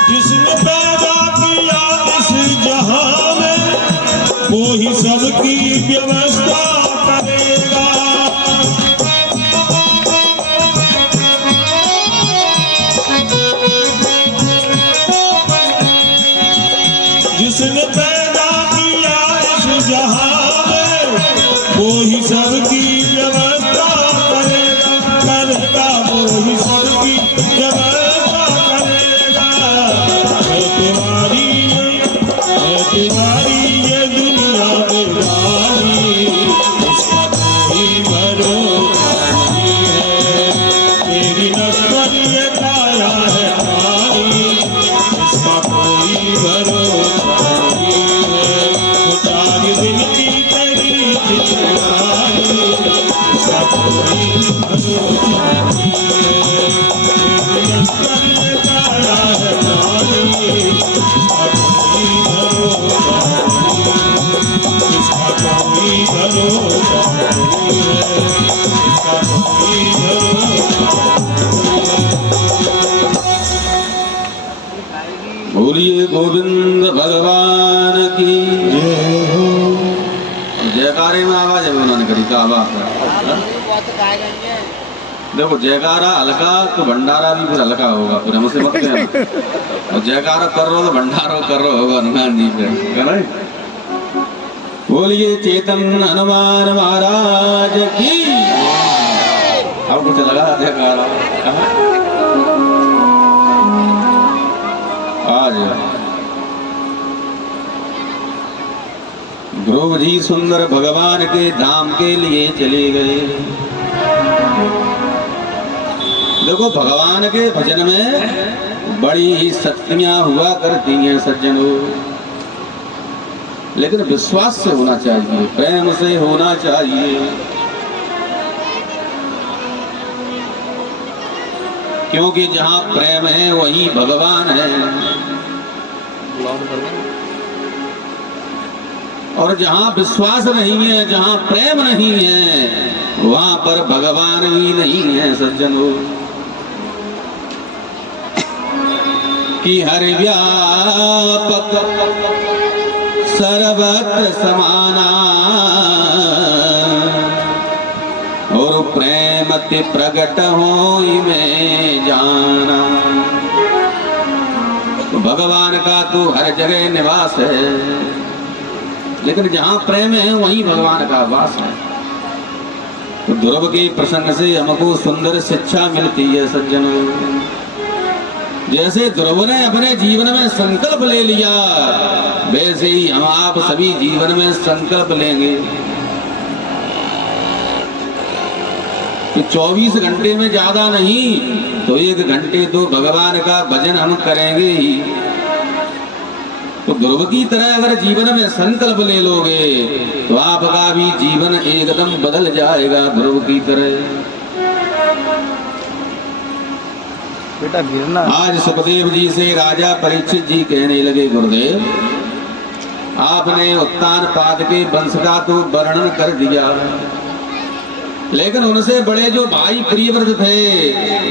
जिसने पैदा किया इस जहां में, वो ही सबकी व्यवस्था करेगा। जिसने पैदा किया इस जहां में, वो ही सबकी व्यवस्था करेगा, करेगा वो ही सबकी व्यवस्था करेगा। है तुम्हारी ये दुनिया बेगानी, उसका कोई भरोसा नहीं है। तेरी नस्ल ये काया है पानी, इसका कोई भरोसा नहीं है। वो 4 दिन की तेरी जिंदगानी, इसका कोई भरोसा नहीं है। तेरी नस्ल ये काया है पानी, इसका कोई भरोसा नहीं है। इसका कोई भरोसा नहीं है। इसका कोई भरोसा बोलिए गोविंद भगवान की जय हो। जयकारे में आवाज है उन्होंने करी का आवाज है। देखो जयकारा हल्का तो भंडारा भी फिर हल्का होगा, फिर हमसे मत कहना। और जयकारा कर रहे हो तो भंडारा कर रहे होगा हनुमान जी पे। बोलिए चेतन हनुमान महाराज की। अब कुछ लगा जयकारा आज ध्रुव जी सुंदर भगवान के धाम के लिए चले गए। देखो भगवान के भजन में बड़ी ही शक्तियां हुआ करती हैं सज्जनों, लेकिन विश्वास से होना चाहिए, प्रेम से होना चाहिए। क्योंकि जहाँ प्रेम है वहीं भगवान है, और जहाँ विश्वास नहीं है, जहाँ प्रेम नहीं है, वहां पर भगवान ही नहीं है सज्जनों। कि हर व्यापक सर्वत्र समाना, और प्रेम ते प्रगट होई में जाना। तो भगवान का तो हर जगह निवास है, लेकिन जहाँ प्रेम है वहीं भगवान का वास है। तो ध्रुव के प्रसंग से हमको सुंदर शिक्षा मिलती है सज्जनों। जैसे ध्रुव ने अपने जीवन में संकल्प ले लिया, वैसे ही हम आप सभी जीवन में संकल्प लेंगे कि 24 घंटे में ज्यादा नहीं तो 1 घंटे तो भगवान का भजन हम करेंगे ही। तो ध्रुव की तरह अगर जीवन में संकल्प ले लोगे तो आपका भी जीवन एकदम बदल जाएगा ध्रुव की तरह। बेटा गिरना। आज सुखदेव जी से राजा परीक्षित जी कहने लगे, गुरुदेव आपने उत्तानपाद के वंश का तो वर्णन कर दिया, लेकिन उनसे बड़े जो भाई प्रियव्रत थे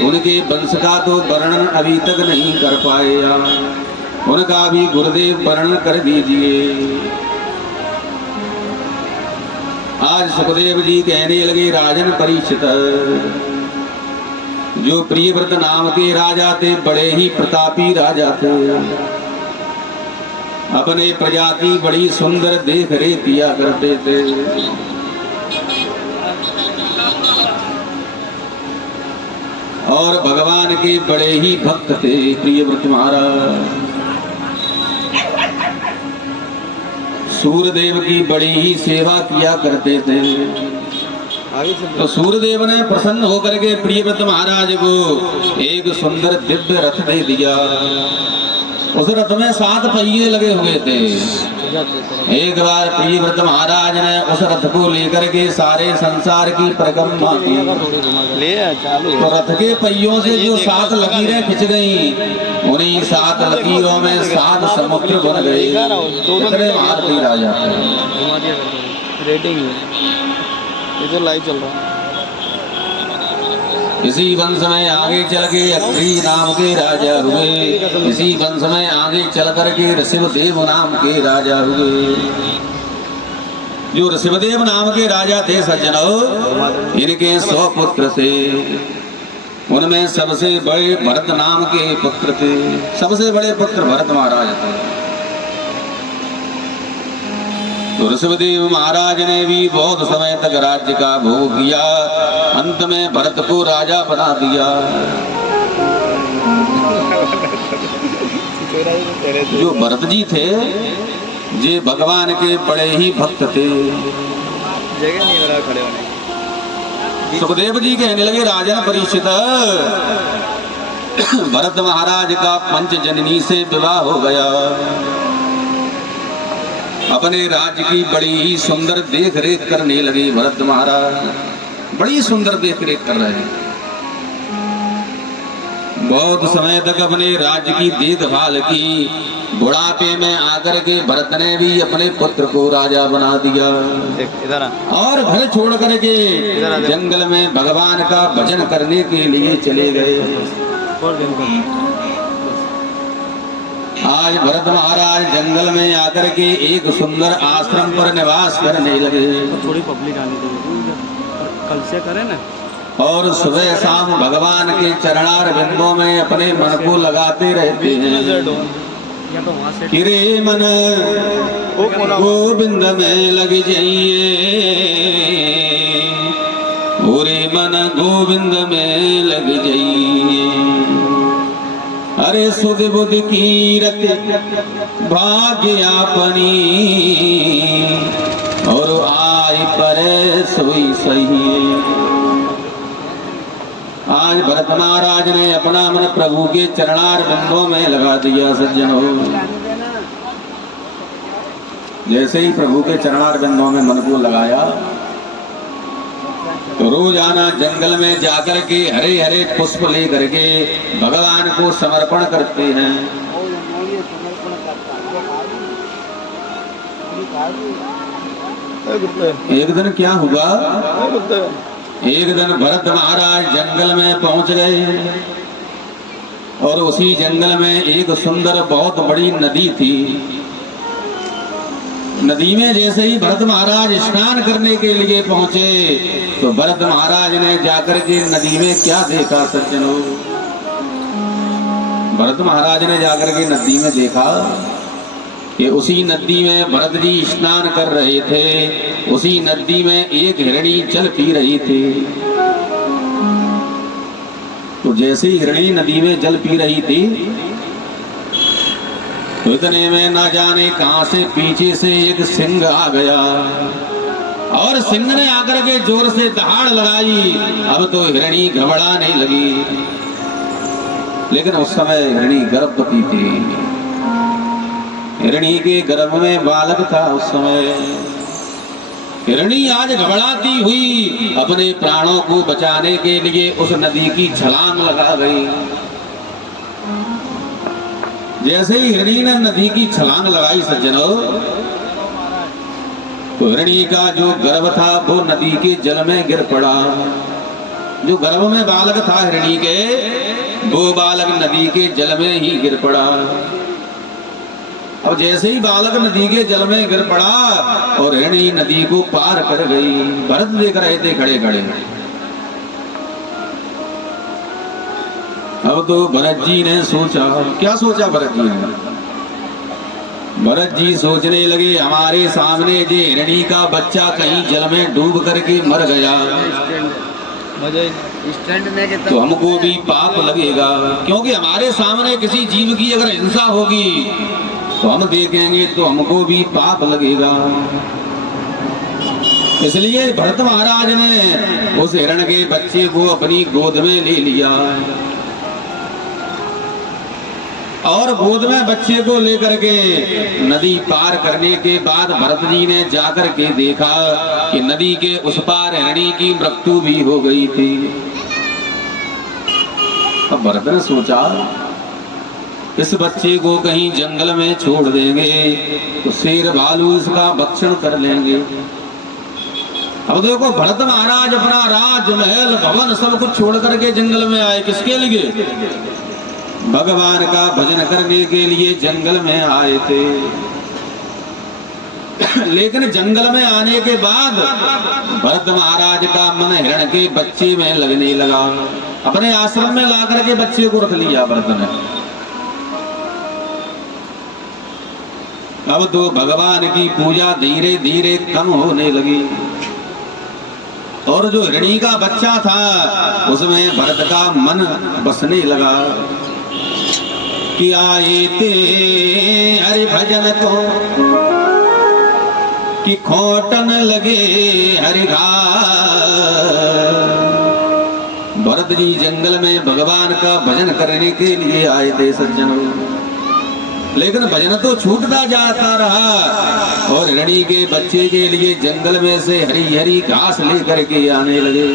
उनके वंश का तो वर्णन अभी तक नहीं कर पाए। उनका भी गुरुदेव वर्णन कर दीजिए। आज सुखदेव जी कहने लगे, राजन परीक्षित, जो प्रियव्रत नाम के राजा थे बड़े ही प्रतापी राजा थे, अपने प्रजा की बड़ी सुंदर देख रेख किया करते थे। और भगवान के बड़े ही भक्त थे प्रियव्रत महाराज। सूर्यदेव की बड़ी ही सेवा किया करते थे। आगे से तो सूर्यदेव ने प्रसन्न होकर के प्रियव्रत महाराज को एक सुंदर दिव्य रथ दे दिया। उस रथ में 7 पहिए लगे हुए थे। एक बार प्रियव्रत महाराज ने उस रथ को लेकर के सारे संसार की परिक्रमा की। ले चालू तो रथ के पहियों से जो 7 लकीरें खिंच गई, उन्हीं 7 लकीरों में 7 समुद्र बन गए। इतने भारतीय राजा थे। रेटिंग ये तो लाइव चल रहा है। इसी वंश में आगे चल के अत्रि नाम के राजा हुए। इसी वंश में आगे चल कर के ऋषभदेव नाम के राजा हुए। जो ऋषभदेव नाम के राजा थे सज्जनों, इनके 100 पुत्र थे। उनमें सबसे बड़े भरत नाम के पुत्र थे। सबसे बड़े पुत्र भरत महाराज थे। तो ऋषभदेव महाराज ने भी बहुत समय तक राज्य का भोग किया। अंत में भरत को राजा बना दिया। जो भरत जी थे, ये भगवान के बड़े ही भक्त थे। जगह नहीं हो रहा खड़े होने। सुखदेव जी कहने लगे, राजन परीक्षित, भरत महाराज का पंचजननी से विवाह हो गया। अपने राज्य की बड़ी ही सुंदर देख रेख करने लगे भरत महाराज। बड़ी सुंदर देख रेख कर रहे हैं। बहुत समय तक अपने राज्य की देखभाल की। बुढ़ापे में आकर के भरत ने भी अपने पुत्र को राजा बना दिया इधर आ। और घर छोड़ करके जंगल में भगवान का भजन करने के लिए चले गए। आज भरत महाराज जंगल में आकर के एक सुंदर आश्रम पर निवास करने लगे। थोड़ी पब्लिक आने दो, कल से करें ना। और सुबह शाम भगवान के चरणार बिंदों में अपने मन को लगाते रहते हैं। किरे मन गोविंद में लग जाइए, पूरे मन गोविंद में लग जाइए। अरे सुध बुध की रत भाग्य अपनी, और आय पर सोई सही। आज भरत महाराज ने अपना मन प्रभु के चरणार बिंदों में लगा दिया। सज्जनों, जैसे ही प्रभु के चरणार बिंदों में मन को लगाया, तो रोजाना जंगल में जाकर के हरे हरे पुष्प लेकर के भगवान को समर्पण करते हैं। एक दिन क्या हुआ, एक दिन भरत महाराज जंगल में पहुंच गए और उसी जंगल में एक सुंदर बहुत बड़ी नदी थी। नदी में जैसे ही भरत महाराज स्नान करने के लिए पहुंचे, तो भरत महाराज ने जाकर के नदी में क्या देखा सज्जनों, भरत महाराज ने जाकर के नदी में देखा कि उसी नदी में भरत जी स्नान कर रहे थे। उसी नदी में एक हिरणी जल पी रही थी। तो जैसे ही हिरणी नदी में जल पी रही थी, तो इतने में न जाने कहां से पीछे से एक सिंह आ गया और सिंह ने आकर के जोर से दहाड़ लगाई। अब तो हिरणी घबराने लगी, लेकिन उस समय हिरणी गर्भवती थी। हिरणी के गर्भ में बालक था। उस समय हिरणी आज घबराती हुई अपने प्राणों को बचाने के लिए उस नदी की छलांग लगा गई। जैसे ही हिरणी ने नदी की छलांग लगाई सज्जनों, तो हिरणी का जो गर्भ था वो नदी के जल में गिर पड़ा। जो गर्भ में बालक था हिरणी के, वो बालक नदी के जल में ही गिर पड़ा। अब जैसे ही बालक नदी के जल में गिर पड़ा और हिरणी नदी को पार कर गई। भरत देख रहे थे खड़े खड़े। अब तो भरत जी ने सोचा, क्या सोचा भरत जी ने? भरत जी सोचने लगे, हमारे सामने जे हिरणी का बच्चा कहीं जल में डूब करके मर गया। स्टैंड में कितना तो हमको भी पाप लगेगा, क्योंकि हमारे सामने किसी जीव की अगर हिंसा होगी तो हम देखेंगे तो हमको भी पाप लगेगा। इसलिए भरत महाराज ने उस हिरण के बच्चे को अपनी गोद में ले लिया और गोद में बच्चे को लेकर के नदी पार करने के बाद भरत जी ने जाकर के देखा कि नदी के उस पार हिरणी की मृत्यु भी हो गई थी। अब भरत ने सोचा इस बच्चे को कहीं जंगल में छोड़ देंगे तो शेर भालू इसका भक्षण कर लेंगे। अब देखो भरत महाराज अपना राज महल भवन सब कुछ छोड़ करके जंगल में आए, किसके लिए? भगवान का भजन करने के लिए जंगल में आए थे। लेकिन जंगल में आने के बाद भरत महाराज का मन हिरण के बच्चे में लगने लगा। अपने आश्रम में ला करके बच्चे को रख लिया भरत ने। अब तो भगवान की पूजा धीरे धीरे कम होने लगी और जो हिरणी का बच्चा था उसमें भरत का मन बसने लगा कि आए थे हरि भजन को कि खोटन लगे हरि भरत जी जंगल में भगवान का भजन करने के लिए आए थे सज्जनों, लेकिन भजन तो छूटता जाता रहा और हिरणी के बच्चे के लिए जंगल में से हरी हरी घास लेकर के आने लगे।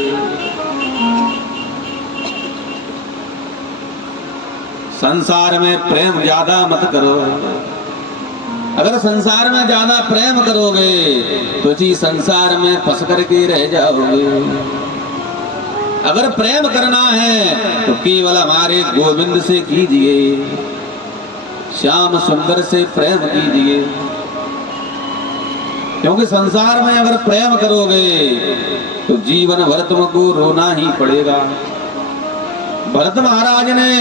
संसार में प्रेम ज्यादा मत करो। अगर संसार में ज्यादा प्रेम करोगे तो इसी संसार में फंस करके रह जाओगे। अगर प्रेम करना है तो केवल हमारे गोविंद से कीजिए, श्याम सुंदर से प्रेम कीजिए, क्योंकि संसार में अगर प्रेम करोगे तो जीवन भर तुमको रोना ही पड़ेगा। भरत महाराज ने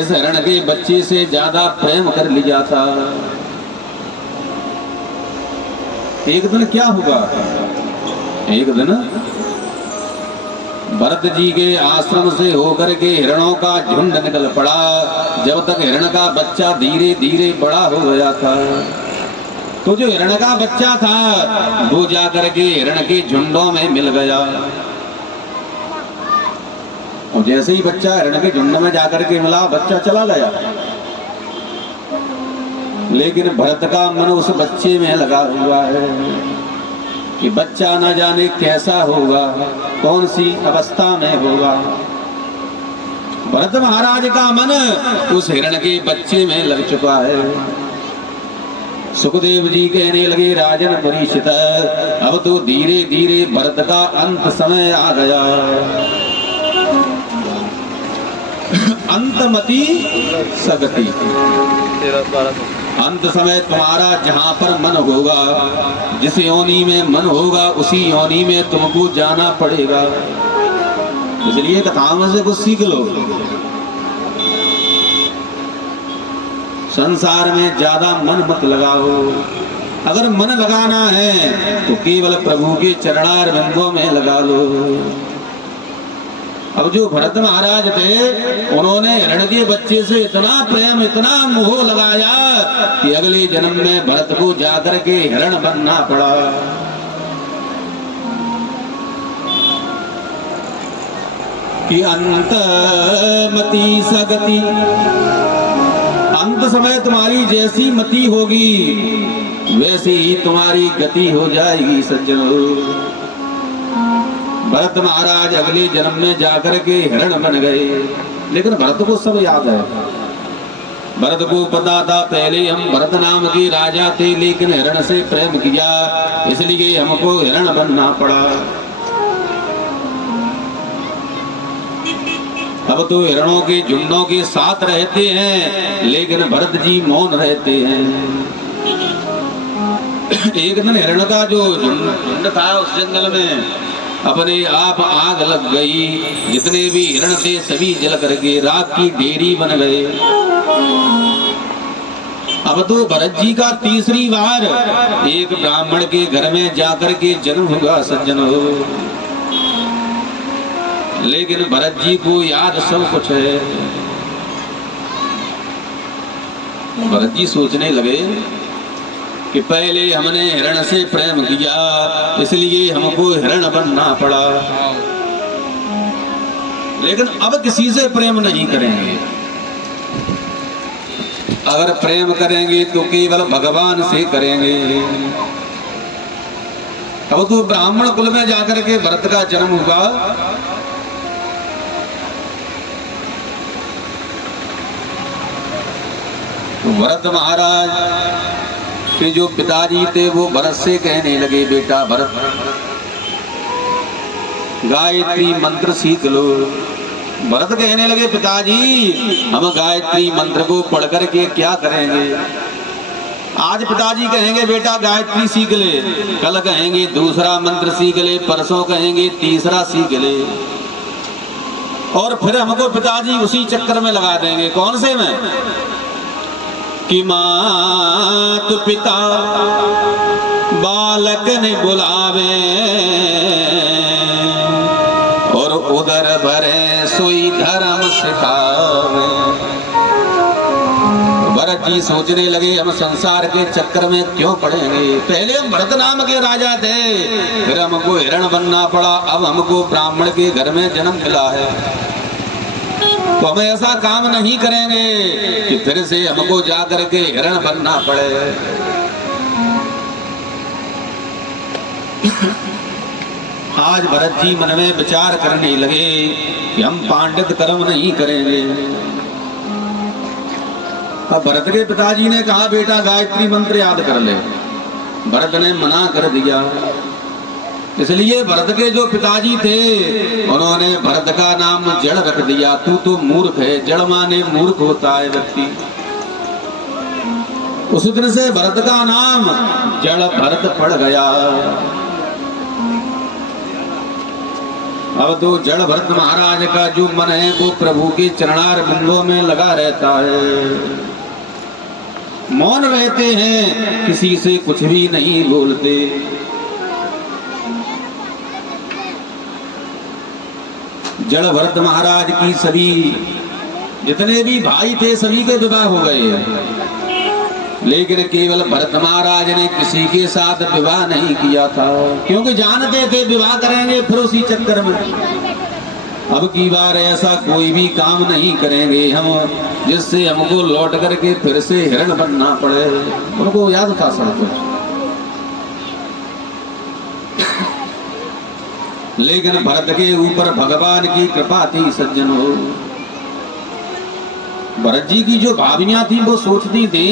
इस हिरण के बच्चे से ज्यादा प्रेम कर लिया था। एक दिन क्या हुआ? एक दिन भरत जी के आश्रम से होकर के हिरणों का झुंड निकल पड़ा। जब तक हिरण का बच्चा धीरे धीरे बड़ा हो गया था तो जो हिरण का बच्चा था वो जाकर के हिरण के झुंडों में मिल गया। और जैसे ही बच्चा हिरण के झुंड में जाकर के मिला, बच्चा चला गया। लेकिन भरत का मन उस बच्चे में लगा हुआ है कि बच्चा न जाने कैसा होगा, कौन सी अवस्था में होगा। भरत महाराज का मन उस हिरण के बच्चे में लग चुका है। सुखदेव जी कहने लगे, राजन परीक्षित, अब तो धीरे धीरे भरत का अंत समय आ गया। अंतमति सगति, अंत समय तुम्हारा जहाँ पर मन होगा, जिस योनि में मन होगा उसी योनि में तुमको जाना पड़ेगा। इसलिए कथाओं से कुछ सीख लो। संसार में ज्यादा मन मत लगाओ। अगर मन लगाना है तो केवल प्रभु के चरणार बिंदों में लगा लो। अब जो भरत महाराज थे उन्होंने हिरण के बच्चे से इतना प्रेम, इतना मोह लगाया कि अगले जन्म में भरत को जाकर के हिरण बनना पड़ा। कि अंतमति सगति, अंत समय तुम्हारी जैसी मति होगी वैसी ही तुम्हारी गति हो जाएगी सज्जनों। भरत महाराज अगले जन्म में जाकर के हिरण बन गए, लेकिन भरत को सब याद है। भरत को पता था पहले हम भरत नाम के राजा थे, लेकिन हिरण से प्रेम किया इसलिए हमको हिरण बनना पड़ा। अब तो हिरणों के झुंडों के साथ रहते हैं, लेकिन भरत जी मौन रहते हैं। एक दिन हिरण का जो झुंड था उस जंगल में अपने आप आग लग गई। जितने भी हिरण थे सभी जल करके राख की ढेरी बन गए। अब तो भरत जी का तीसरी बार एक ब्राह्मण के घर में जाकर के जन्म हुआ सज्जनों। लेकिन भरत जी को याद सब कुछ है। भरत जी सोचने लगे कि पहले हमने हिरण से प्रेम किया, इसलिए हमको हिरण बनना पड़ा, लेकिन अब किसी से प्रेम नहीं करेंगे। अगर प्रेम करेंगे तो केवल भगवान से करेंगे। अब तो ब्राह्मण कुल में जाकर के भरत का जन्म हुआ। तो भरत महाराज के जो पिताजी थे वो भरत से कहने लगे, बेटा भरत, गायत्री मंत्र सीख लो। भरत कहने लगे, पिताजी हम गायत्री मंत्र को पढ़ करके क्या करेंगे? आज पिताजी कहेंगे बेटा गायत्री सीख ले, कल कहेंगे दूसरा मंत्र सीख ले, परसों कहेंगे तीसरा सीख ले, और फिर हमको पिताजी उसी चक्कर में लगा देंगे। कौन से में? कि मात पिता बालक ने बुलावे और उदर भरे सोई धर्म सिखावे। भरत जी सोचने लगे, हम संसार के चक्कर में क्यों पड़ेंगे? पहले हम भरत नाम के राजा थे, फिर हमको हिरण बनना पड़ा, अब हमको ब्राह्मण के घर में जन्म मिला है, तो हम ऐसा काम नहीं करेंगे कि फिर से हमको जाकर के हिरण बनना पड़े। आज भरत जी मन में विचार करने लगे कि हम पांडित कर्म नहीं करेंगे। अब भरत के पिताजी ने कहा, बेटा गायत्री मंत्र याद कर ले। भरत ने मना कर दिया। इसलिए भरत के जो पिताजी थे उन्होंने भरत का नाम जड़ रख दिया। तू तो मूर्ख है। जड़ माने मूर्ख होता है व्यक्ति। उस दिन से भरत का नाम जड़ भरत पड़ गया। अब तो जड़ भरत महाराज का जो मन है वो प्रभु के चरणार बिंदुओं में लगा रहता है। मौन रहते हैं, किसी से कुछ भी नहीं बोलते। जड़ भरत महाराज की सभी जितने भी भाई थे सभी के विवाह हो गए, लेकिन केवल भरत महाराज ने किसी के साथ विवाह नहीं किया था, क्योंकि जानते थे विवाह करेंगे फिर उसी चक्कर में। अब की बार ऐसा कोई भी काम नहीं करेंगे हम जिससे हमको लौट करके फिर से हिरण बनना पड़े। उनको याद था सब कुछ, लेकिन भरत के ऊपर भगवान की कृपा थी। सज्जन हो, भरत जी की जो भाभियां थी वो सोचती थी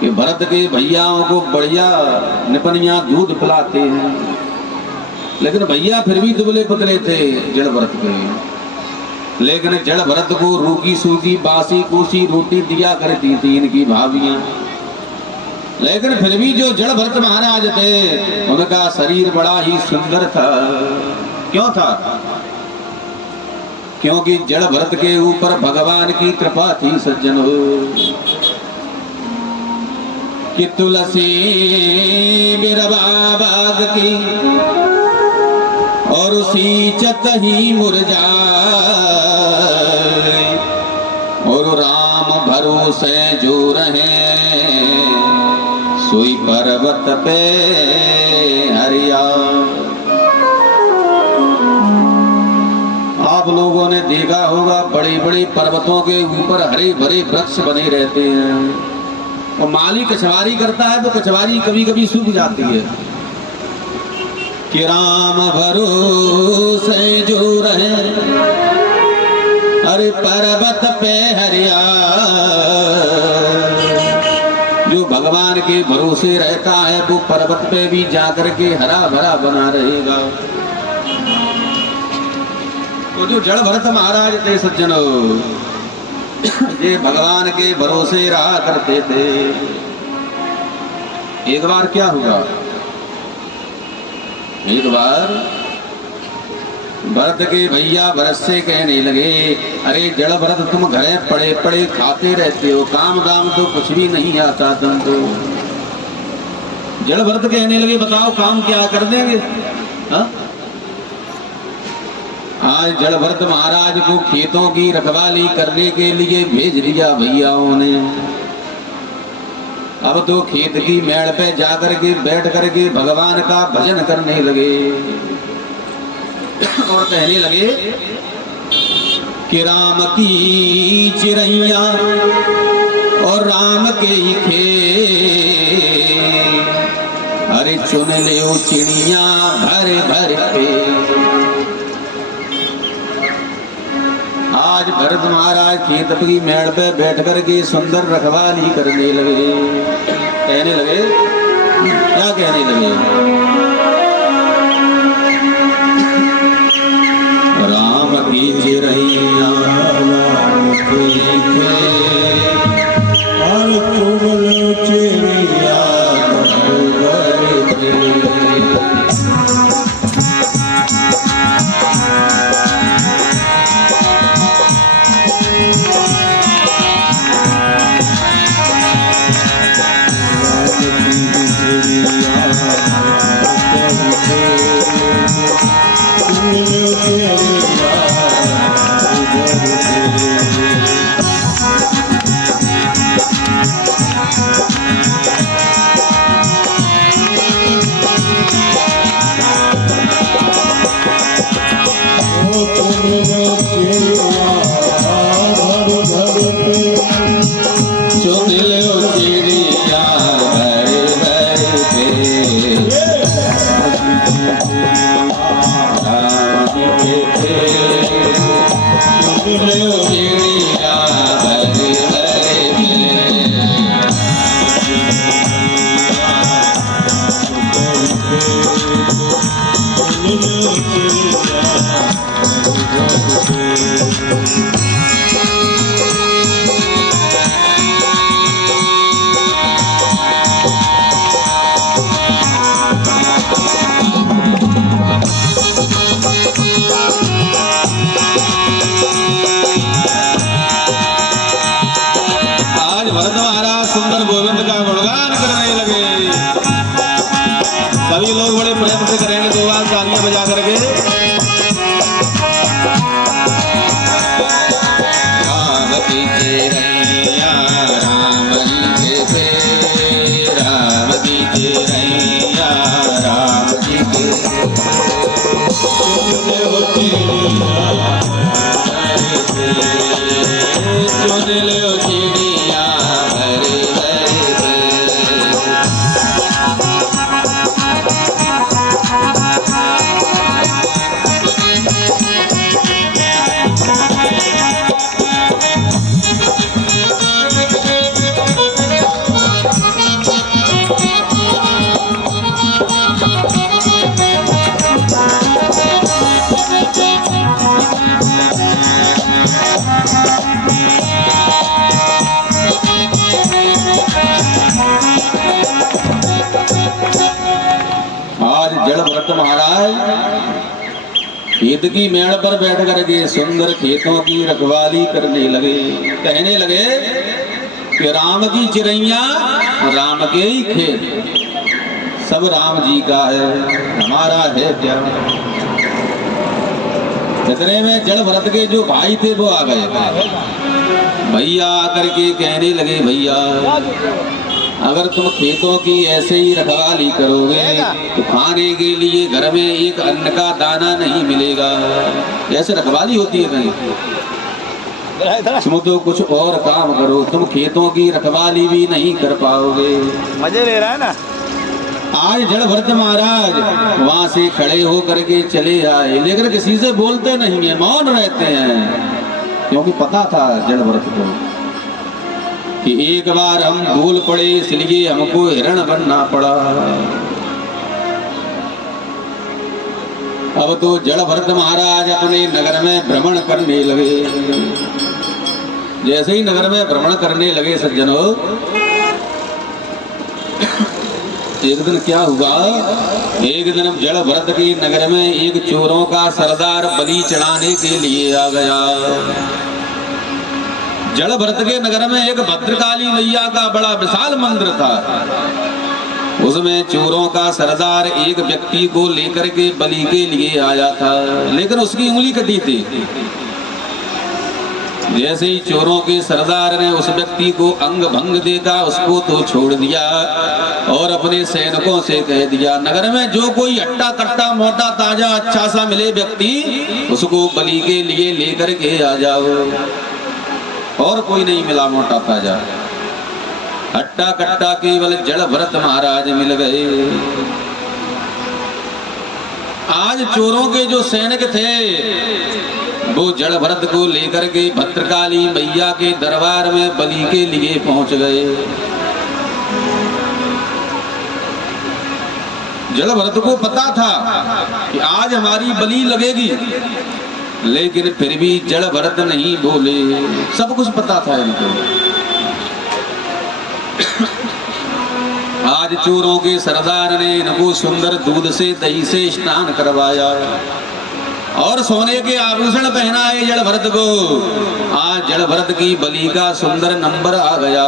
कि भरत के भैयाओं को बढ़िया निपनिया दूध पिलाते हैं, लेकिन भैया फिर भी दुबले पतले थे जड़ भरत के। लेकिन जड़ भरत को रूखी सूखी बासी कूसी रोटी दिया करती थी इनकी भाभियां। लेकिन फिर भी जो जड़ भरत महाराज थे उनका शरीर बड़ा ही सुंदर था। क्यों था? क्योंकि जड़ भरत के ऊपर भगवान की कृपा थी। सज्जन हो, कि तुलसी बिरवा बाग की और उसी चत ही मुरझाए, और राम भरोसे जो रहे सोई पर्वत पे हरिया। आप लोगों ने देखा होगा बड़े बड़े पर्वतों के ऊपर हरे भरे वृक्ष बने रहते हैं, और माली कछवारी करता है तो कछवारी कभी कभी सूख जाती है। कि राम भरोसे जो रहे हरे पर्वत पे हरिया। जो भगवान के भरोसे रहता है वो पर्वत पे भी जाकर के हरा भरा बना रहेगा। तो जो जड़ भरत महाराज थे सज्जनों, ये भगवान के भरोसे रहा करते थे। एक बार क्या हुआ, एक बार भरत के भैया भरत से कहने लगे, अरे जड़ भरत तुम घरे पड़े पड़े खाते रहते हो, काम दाम तो कुछ भी नहीं आता तुमको। जड़ भरत कहने लगे, बताओ काम क्या कर देंगे? हा? आज जलभरत महाराज को खेतों की रखवाली करने के लिए भेज दिया भैयाओं ने। अब तो खेत की मेड़ पे जाकर के बैठ करके भगवान का भजन करने लगे और कहने लगे कि राम की चिड़ैया और राम के ही खेत, अरे चुन ले चिड़िया भर भर के। आज भरत महाराज खेत की मेड़ पे बैठ करके सुंदर रखवाली करने लगे। कहने लगे, क्या कहने लगे? राम की चिड़ैया और तुम लो चिड़िया सभी लोग बड़े प्रेम से करेंगे, दो बार तालियां बजा करके। राम की चिड़ैया राम जी के पे, राम की चिड़ैया राम जी के चुन लो चिड़िया भरे भरे। आज जलभरत महाराज खेत की मेड़ पर बैठ करके सुंदर खेतों की रखवाली करने लगे। कहने लगे कि राम की चिड़ैया राम के ही खेत, सब राम जी का है, हमारा है क्या? इतने में जलभरत के जो भाई थे वो आ गए। भैया आकर के कहने लगे, भैया अगर तुम खेतों की ऐसे ही रखवाली करोगे तो खाने के लिए घर में एक अन्न का दाना नहीं मिलेगा। ऐसे रखवाली होती है नहीं, तुम तो कुछ और काम करो, तुम खेतों की रखवाली भी नहीं कर पाओगे। मजे ले रहा है ना। आज जलभरत महाराज वहां से खड़े होकर के चले आए, लेकिन किसी से बोलते नहीं है, मौन रहते हैं, क्योंकि पता था जलभरत को कि एक बार हम भूल पड़े, इसलिए हमको हिरण बनना पड़ा। अब तो जलभरत महाराज अपने नगर में भ्रमण करने लगे। जैसे ही नगर में भ्रमण करने लगे सज्जनों, एक दिन क्या हुआ, एक दिन जलभरत के नगर में एक चोरों का सरदार बलि चढ़ाने के लिए आ गया। जलभरत के नगर में एक भद्रकाली मैया का बड़ा विशाल मंदिर था। उसमें चोरों का सरदार एक व्यक्ति को लेकर के बलि के लिए आया था, लेकिन उसकी उंगली कटी थी। जैसे ही चोरों के सरदार ने उस व्यक्ति को अंग भंग देखा, उसको तो छोड़ दिया और अपने सैनिकों से कह दिया, नगर में जो कोई हट्टा कट्टा मोटा ताजा अच्छा सा मिले व्यक्ति, उसको बलि के लिए लेकर के आ जाओ। और कोई नहीं मिला मोटा ताजा, हट्टा कट्टा केवल जड़ भरत महाराज मिल गए। आज चोरों के जो सैनिक थे वो जड़ भरत को लेकर के भद्रकाली मैया के दरबार में बलि के लिए पहुंच गए। जड़ भरत को पता था कि आज हमारी बलि लगेगी, लेकिन फिर भी जड़ भरत नहीं बोले। सब कुछ पता था इनको। आज चोरों के सरदार ने इनको सुंदर दूध से दही से स्नान करवाया और सोने के आभूषण पहनाए जड़ भरत को। आज जड़ भरत की बलि का सुंदर नंबर आ गया।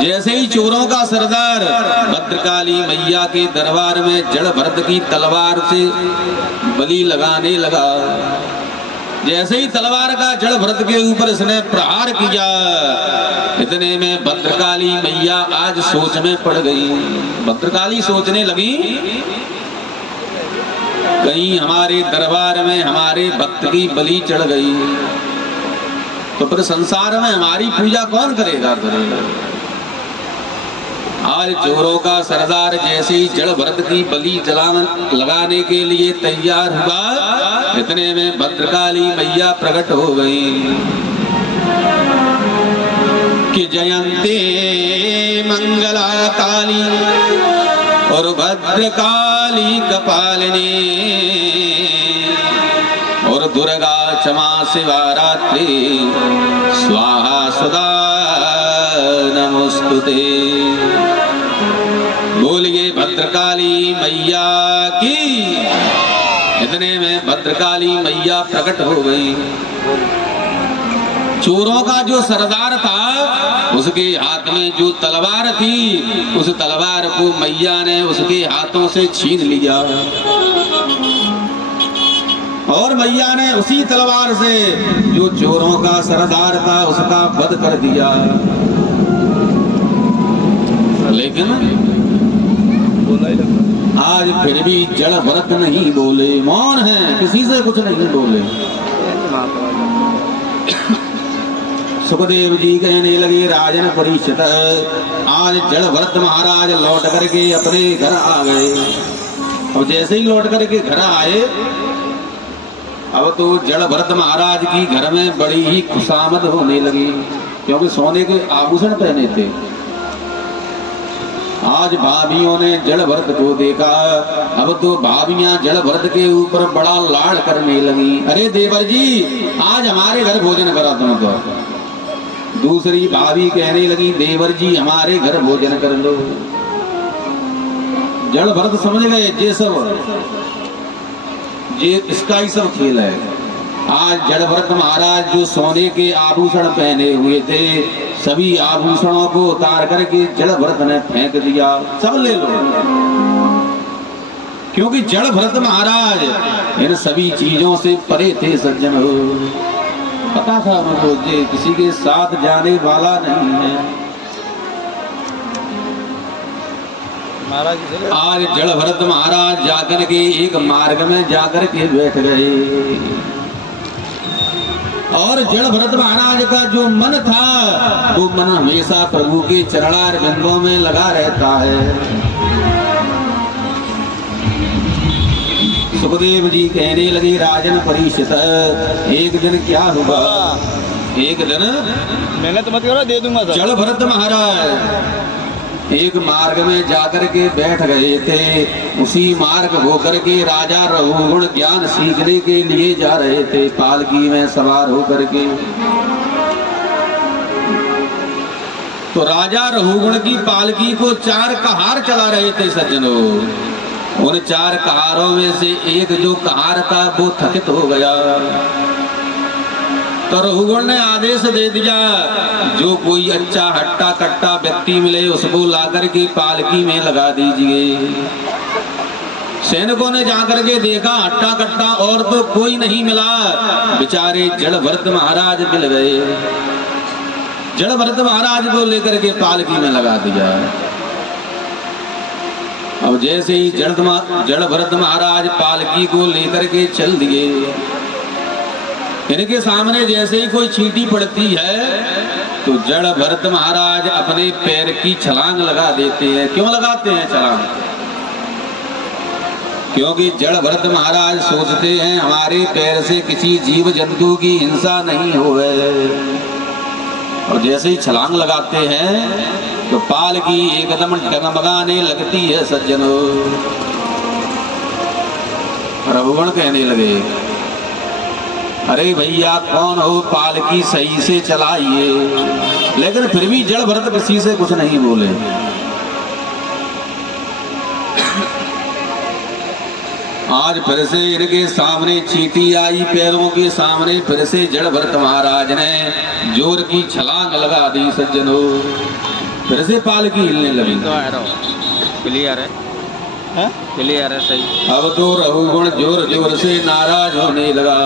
जैसे ही चोरों का सरदार भद्रकाली मैया के दरबार में जड़ भरत की तलवार से बलि लगाने लगा, जैसे ही तलवार का जड़ भरत के ऊपर इसने प्रहार किया, इतने में भद्रकाली मैया आज सोच में पड़ गई। भद्रकाली सोचने लगी, कहीं हमारे दरबार में हमारे भक्त की बलि चढ़ गई तो फिर संसार में हमारी पूजा कौन करेगा। आज चोरों का सरदार जैसे ही जड़ भरत की बलि लगाने के लिए तैयार हुआ, इतने में भद्रकाली मैया प्रकट हो गई कि जयंती मंगला काली और भद्रकाली कपालिनी और दुर्गा क्षमा शिवा रात्रि स्वाहा सुधा नमोस्तुते। बोलिए भद्रकाली मैया की। इतने में भद्रकाली मैया प्रकट हो गई। चोरों का जो सरदार था उसके हाथ में जो तलवार थी, उस तलवार को मैया ने उसके हाथों से छीन लिया और मैया ने उसी तलवार से जो चोरों का सरदार था उसका वध कर दिया। लेकिन आज फिर भी जड़ भरत नहीं बोले, मौन है, किसी से कुछ नहीं बोले। सुखदेव जी कहने लगे, राजन परीक्षित, आज जड़ भरत महाराज लौट करके अपने घर आ गए। और जैसे ही लौट करके घर आए, अब तो जड़ भरत महाराज की घर में बड़ी ही खुशामद होने लगी, क्योंकि सोने के आभूषण पहने थे। आज भाभियों ने जड़ भरत को देखा, अब तो भाभियां जड़ भरत के ऊपर बड़ा लाड़ करने लगी। अरे देवर जी, आज हमारे घर भोजन करा तुमको। दूसरी भाभी कहने लगी, देवर जी हमारे घर भोजन कर लो। जड़ भरत समझ गए ये इसका ही सब खेल है। आज जड़ भरत महाराज जो सोने के आभूषण पहने हुए थे, सभी आभूषणों को उतार करके जड़ भरत ने फेंक दिया, सब ले लो। क्योंकि जड़ भरत महाराज इन सभी चीजों से परे थे सज्जन हो। पता था उनको ये किसी के साथ जाने वाला नहीं है। आज जड़ भरत महाराज जाकर के एक मार्ग में जाकर के बैठ गए और जड़ भरत महाराज का जो मन था वो मन हमेशा प्रभु के चरणार बिंदों में लगा रहता है। सुखदेव जी कहने लगे, राजन परीक्षित, एक दिन क्या हुआ। एक दिन मैंने तो मत करो, दे दूंगा। जड़ भरत महाराज एक मार्ग में जाकर के बैठ गए थे। उसी मार्ग होकर के राजा रघुगुण ज्ञान सीखने के लिए जा रहे थे, पालकी में सवार होकर के। तो राजा रघुगुण की पालकी को 4 कहार चला रहे थे सज्जनों। उन 4 कहारों में से एक जो कहार था वो थकित हो गया। तो रघुगण ने आदेश दे दिया, जो कोई अच्छा हट्टा कट्टा व्यक्ति मिले उसको लाकर के पालकी में लगा दीजिए। सैनिकों ने जाकर के देखा हट्टा कट्टा और तो कोई नहीं मिला। बेचारे जड़ भरत महाराज मिल गए। जड़ भरत महाराज को लेकर के पालकी में लगा दिया। अब जैसे ही जड़ भरत महाराज पालकी को लेकर के चल दिए, इनके सामने जैसे ही कोई चींटी पड़ती है तो जड़ भरत महाराज अपने पैर की छलांग लगा देते हैं। क्यों लगाते हैं छलांग? क्योंकि जड़ भरत महाराज सोचते हैं हमारे पैर से किसी जीव जंतु की हिंसा नहीं होवे। और जैसे ही छलांग लगाते हैं तो पालकी एकदम डगमगाने लगती है। सज्जनों, रघुगण कहने लगे, अरे भैया कौन हो, पालकी सही से चलाइए। लेकिन फिर भी जड़ भरत किसी से कुछ नहीं बोले। आज फिर से इनके सामने चींटी आई, पैरों के सामने फिर से जड़ भरत महाराज ने जोर की छलांग लगा दी। सज्जनों, फिर से पालकी हिलने लगी। क्लियर है, क्लियर है, सही। अब तो रघुगण जोर जोर से नाराज होने लगा।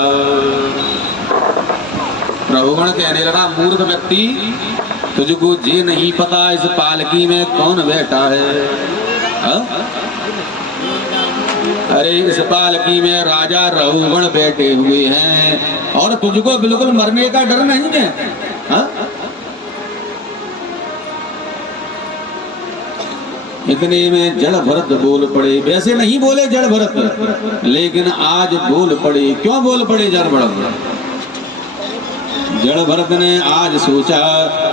रघुगण कहने लगा, मूर्ख व्यक्ति, तुझको ये नहीं पता इस पालकी में कौन बैठा है? हा? अरे इस पालकी में राजा रघुगण बैठे हुए हैं और तुझको बिल्कुल मरने का डर नहीं है? हा? इतने में जड़ भरत बोल पड़े। वैसे नहीं बोले जड़ भरत, लेकिन आज बोल पड़े। क्यों बोल पड़े जड़ भरत? जड़ भरत ने आज सोचा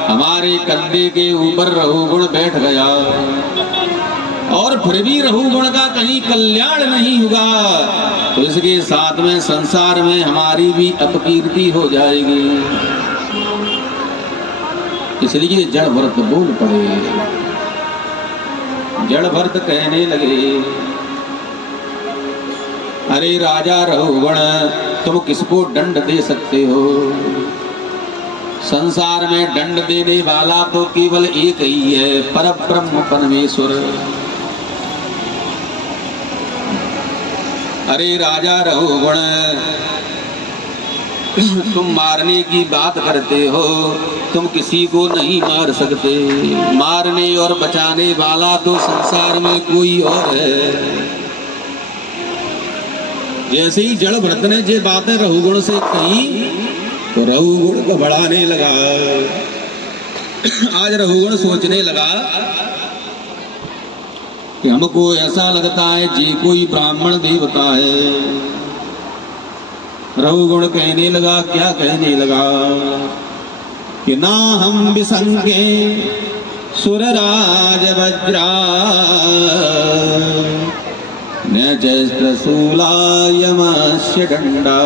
हमारे कंधे के ऊपर रघुगण बैठ गया और फिर भी रघुगण का कहीं कल्याण नहीं हुआ तो इसके साथ में संसार में हमारी भी अपकीर्ति हो जाएगी। इसलिए जड़ भरत बोल पड़े। जड़ भरत कहने लगे, अरे राजा रघुगण, तुम किसको दंड दे सकते हो? संसार में दंड देने वाला तो केवल एक ही है, परब्रह्म परमेश्वर। अरे राजा रघुगण, तुम मारने की बात करते हो, तुम किसी को नहीं मार सकते। मारने और बचाने वाला तो संसार में कोई और है। जैसे ही जड़ भरत ने ये बातें रघुगण से कही तो रघुगण को बढ़ाने लगा। आज रघुगण सोचने लगा कि हमको ऐसा लगता है जी कोई ब्राह्मण देवता है। रघुगण कहने लगा, क्या कहने लगा कि ना हम विसंगे सुरराज वज्रा न जस्त्रशूला यमस्य दंडा।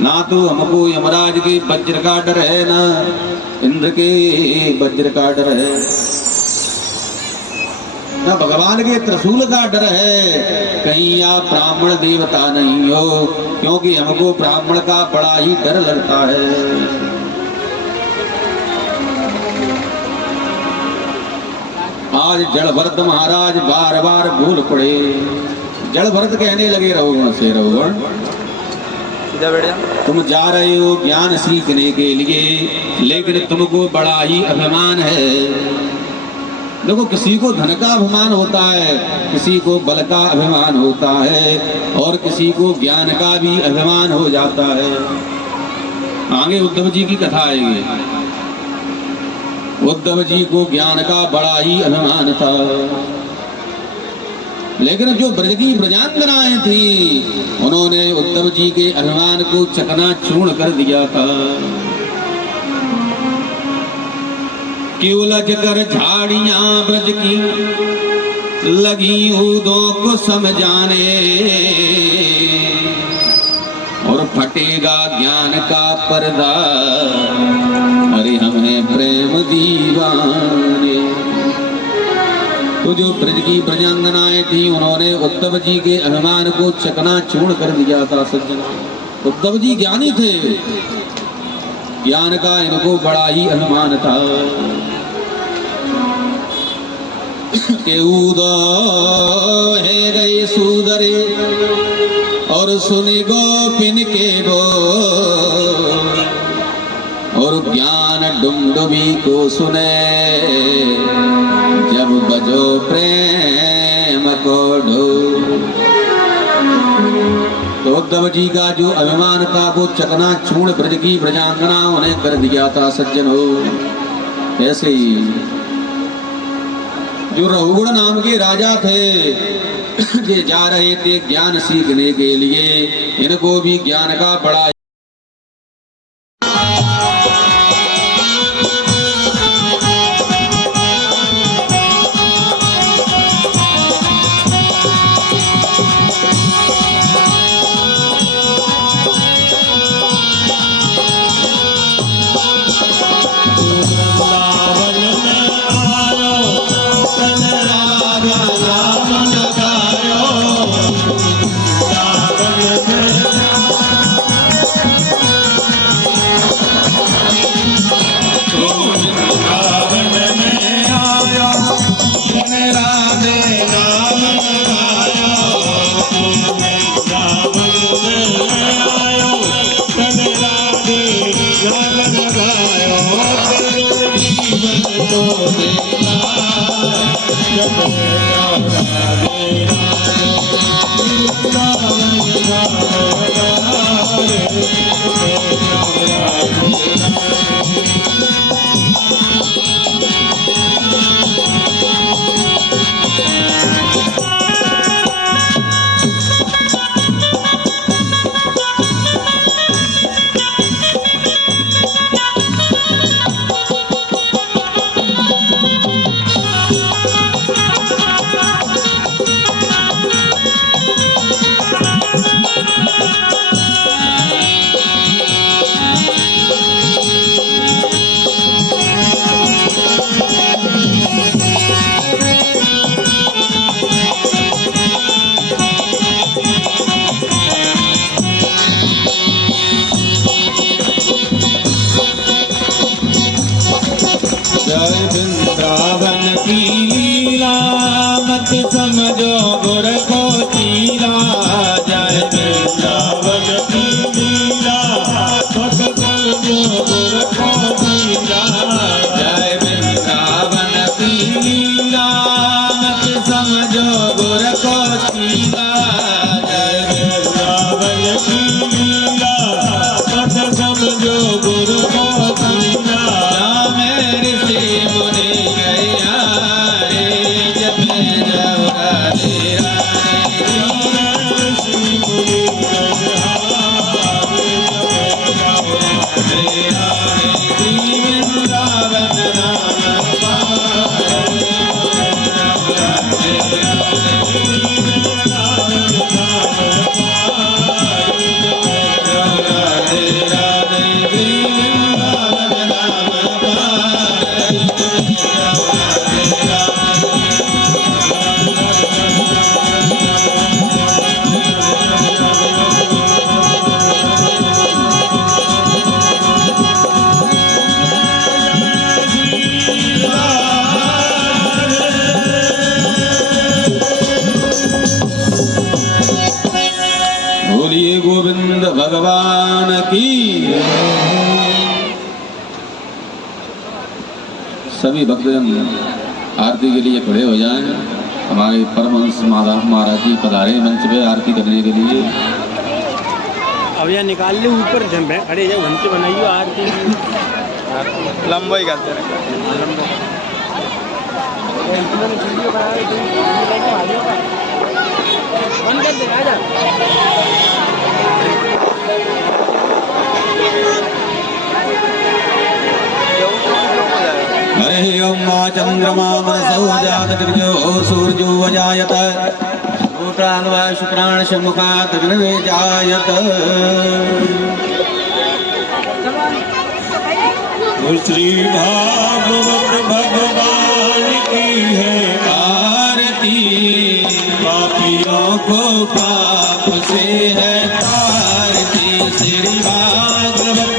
ना तो हमको यमराज के वज्र का डर है, ना इंद्र के वज्र का डर है, ना भगवान के त्रिशूल का डर है। कहीं आप ब्राह्मण देवता नहीं हो, क्योंकि हमको ब्राह्मण का बड़ा ही डर लगता है। आज जड़ भरत महाराज बार बार बोल पड़े। जड़ भरत कहने लगे रघुगण से, रघुगण तुम जा रहे हो ज्ञान सीखने के लिए, लेकिन तुमको बड़ा ही अभिमान है। देखो, किसी को धन का अभिमान होता है, किसी को बल का अभिमान होता है और किसी को ज्ञान का भी अभिमान हो जाता है। आगे उद्धव जी की कथा आएगी। उद्धव जी को ज्ञान का बड़ा ही अभिमान था, लेकिन जो ब्रज की ब्रजांगनाएं थी उन्होंने उद्धव जी के अभिमान को चकनाचूर कर दिया था। कि उलझ कर झाड़ियां ब्रज की लगी उदों को समझाने, और फटेगा ज्ञान का पर्दा, अरे हमें प्रेम दीवाने। तो जो ब्रज की ब्रजांगनाएं थी उन्होंने उद्धव जी के अभिमान को चकनाचूर कर दिया था। सज्जनों, उद्धव जी ज्ञानी थे, ज्ञान का इनको बड़ा ही अभिमान था। के उदो है गए सूदरे और सुनि गोपिन के बो, और ज्ञान डुमडुबी को सुने जब बजो प्रेम को ढोल। तो उद्धव जी का जो अभिमान था वो चकना चूर्ण ब्रज की ब्रजांगनाओं ने कर दिया था। सज्जन हो, ऐसे ही जो रघुगुण नाम के राजा थे ये जा रहे थे ज्ञान सीखने के लिए, इनको भी ज्ञान का बड़ा समझो गुर को चीला। जय वृंदावन की लीला मत समझो गुर को चीला। जय वृंदावन की लीला मत समझो गुर को चीला। जय वृंदावन की लीला मत समझो गुर को चीला। मेरे से मुनि गया गोविंद भगवान की। सभी भक्तजन आरती के लिए खड़े हो जाएं। हमारे परमहंस महाराज जी पधारे मंच पे आरती करने के लिए। अब यह निकाल ले ऊपर जंबे खड़े जाओ, मंच बनाइयो आरती लंबाई करते रहे। हरे ओम चंद्रमा मनसो जात गिरिजो सूर्यो वजायत प्राणवा शुक्राण शमुखात गणवे जायत। श्री भागवत भगवान की है आरती। पापियों को पाप से है तारती। श्री भागवत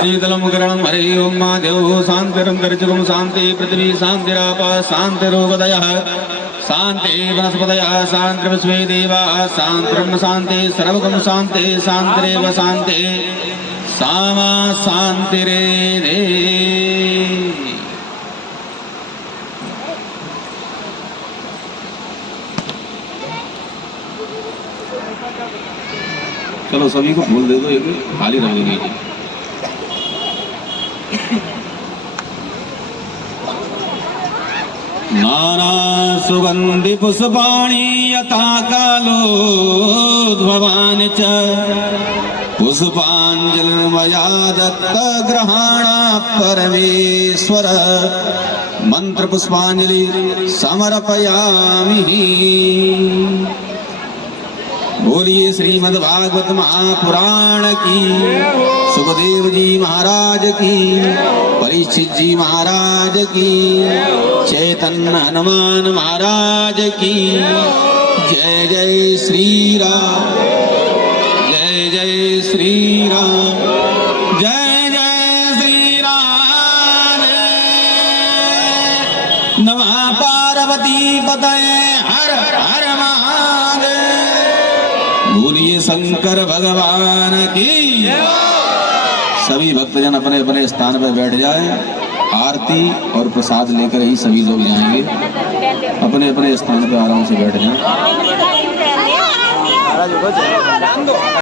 शीतलम करणम हरे ओम महादेव शांतिरंतरिक्षुम शांति पृथ्वी शांतिराप शांतिरोपदयः शांति वनस्पतयः शांतिर्विश्वे देवाः शांतिर्ब्रह्म शांति सर्वगम शांति शांतिरेव शांति सामा शांतिरेधे। चलो सभी को फूल दे दो, एक खाली रख दो नीचे। नाना सुगंधि पुष्पाणि यथा कालोद्भवानि च पुष्पांजलिर्मया दत्त ग्रहाणा परमेश्वर मंत्र पुष्पांजलि समर्पयामि। बोलिए श्रीमद् भागवत महापुराण की, सुखदेव जी महाराज की, परीक्षित जी महाराज की, चैतन्य हनुमान महाराज की। जय जय श्री राम, जय जय श्री राम, जय जय श्री राम। नमः पार्वती पतये हर हर महादेव। बोलिए शंकर भगवान की। सभी भक्तजन अपने अपने स्थान पर बैठ जाएं। आरती और प्रसाद लेकर ही सभी लोग जाएंगे। अपने अपने स्थान पर आराम से बैठ जाएं।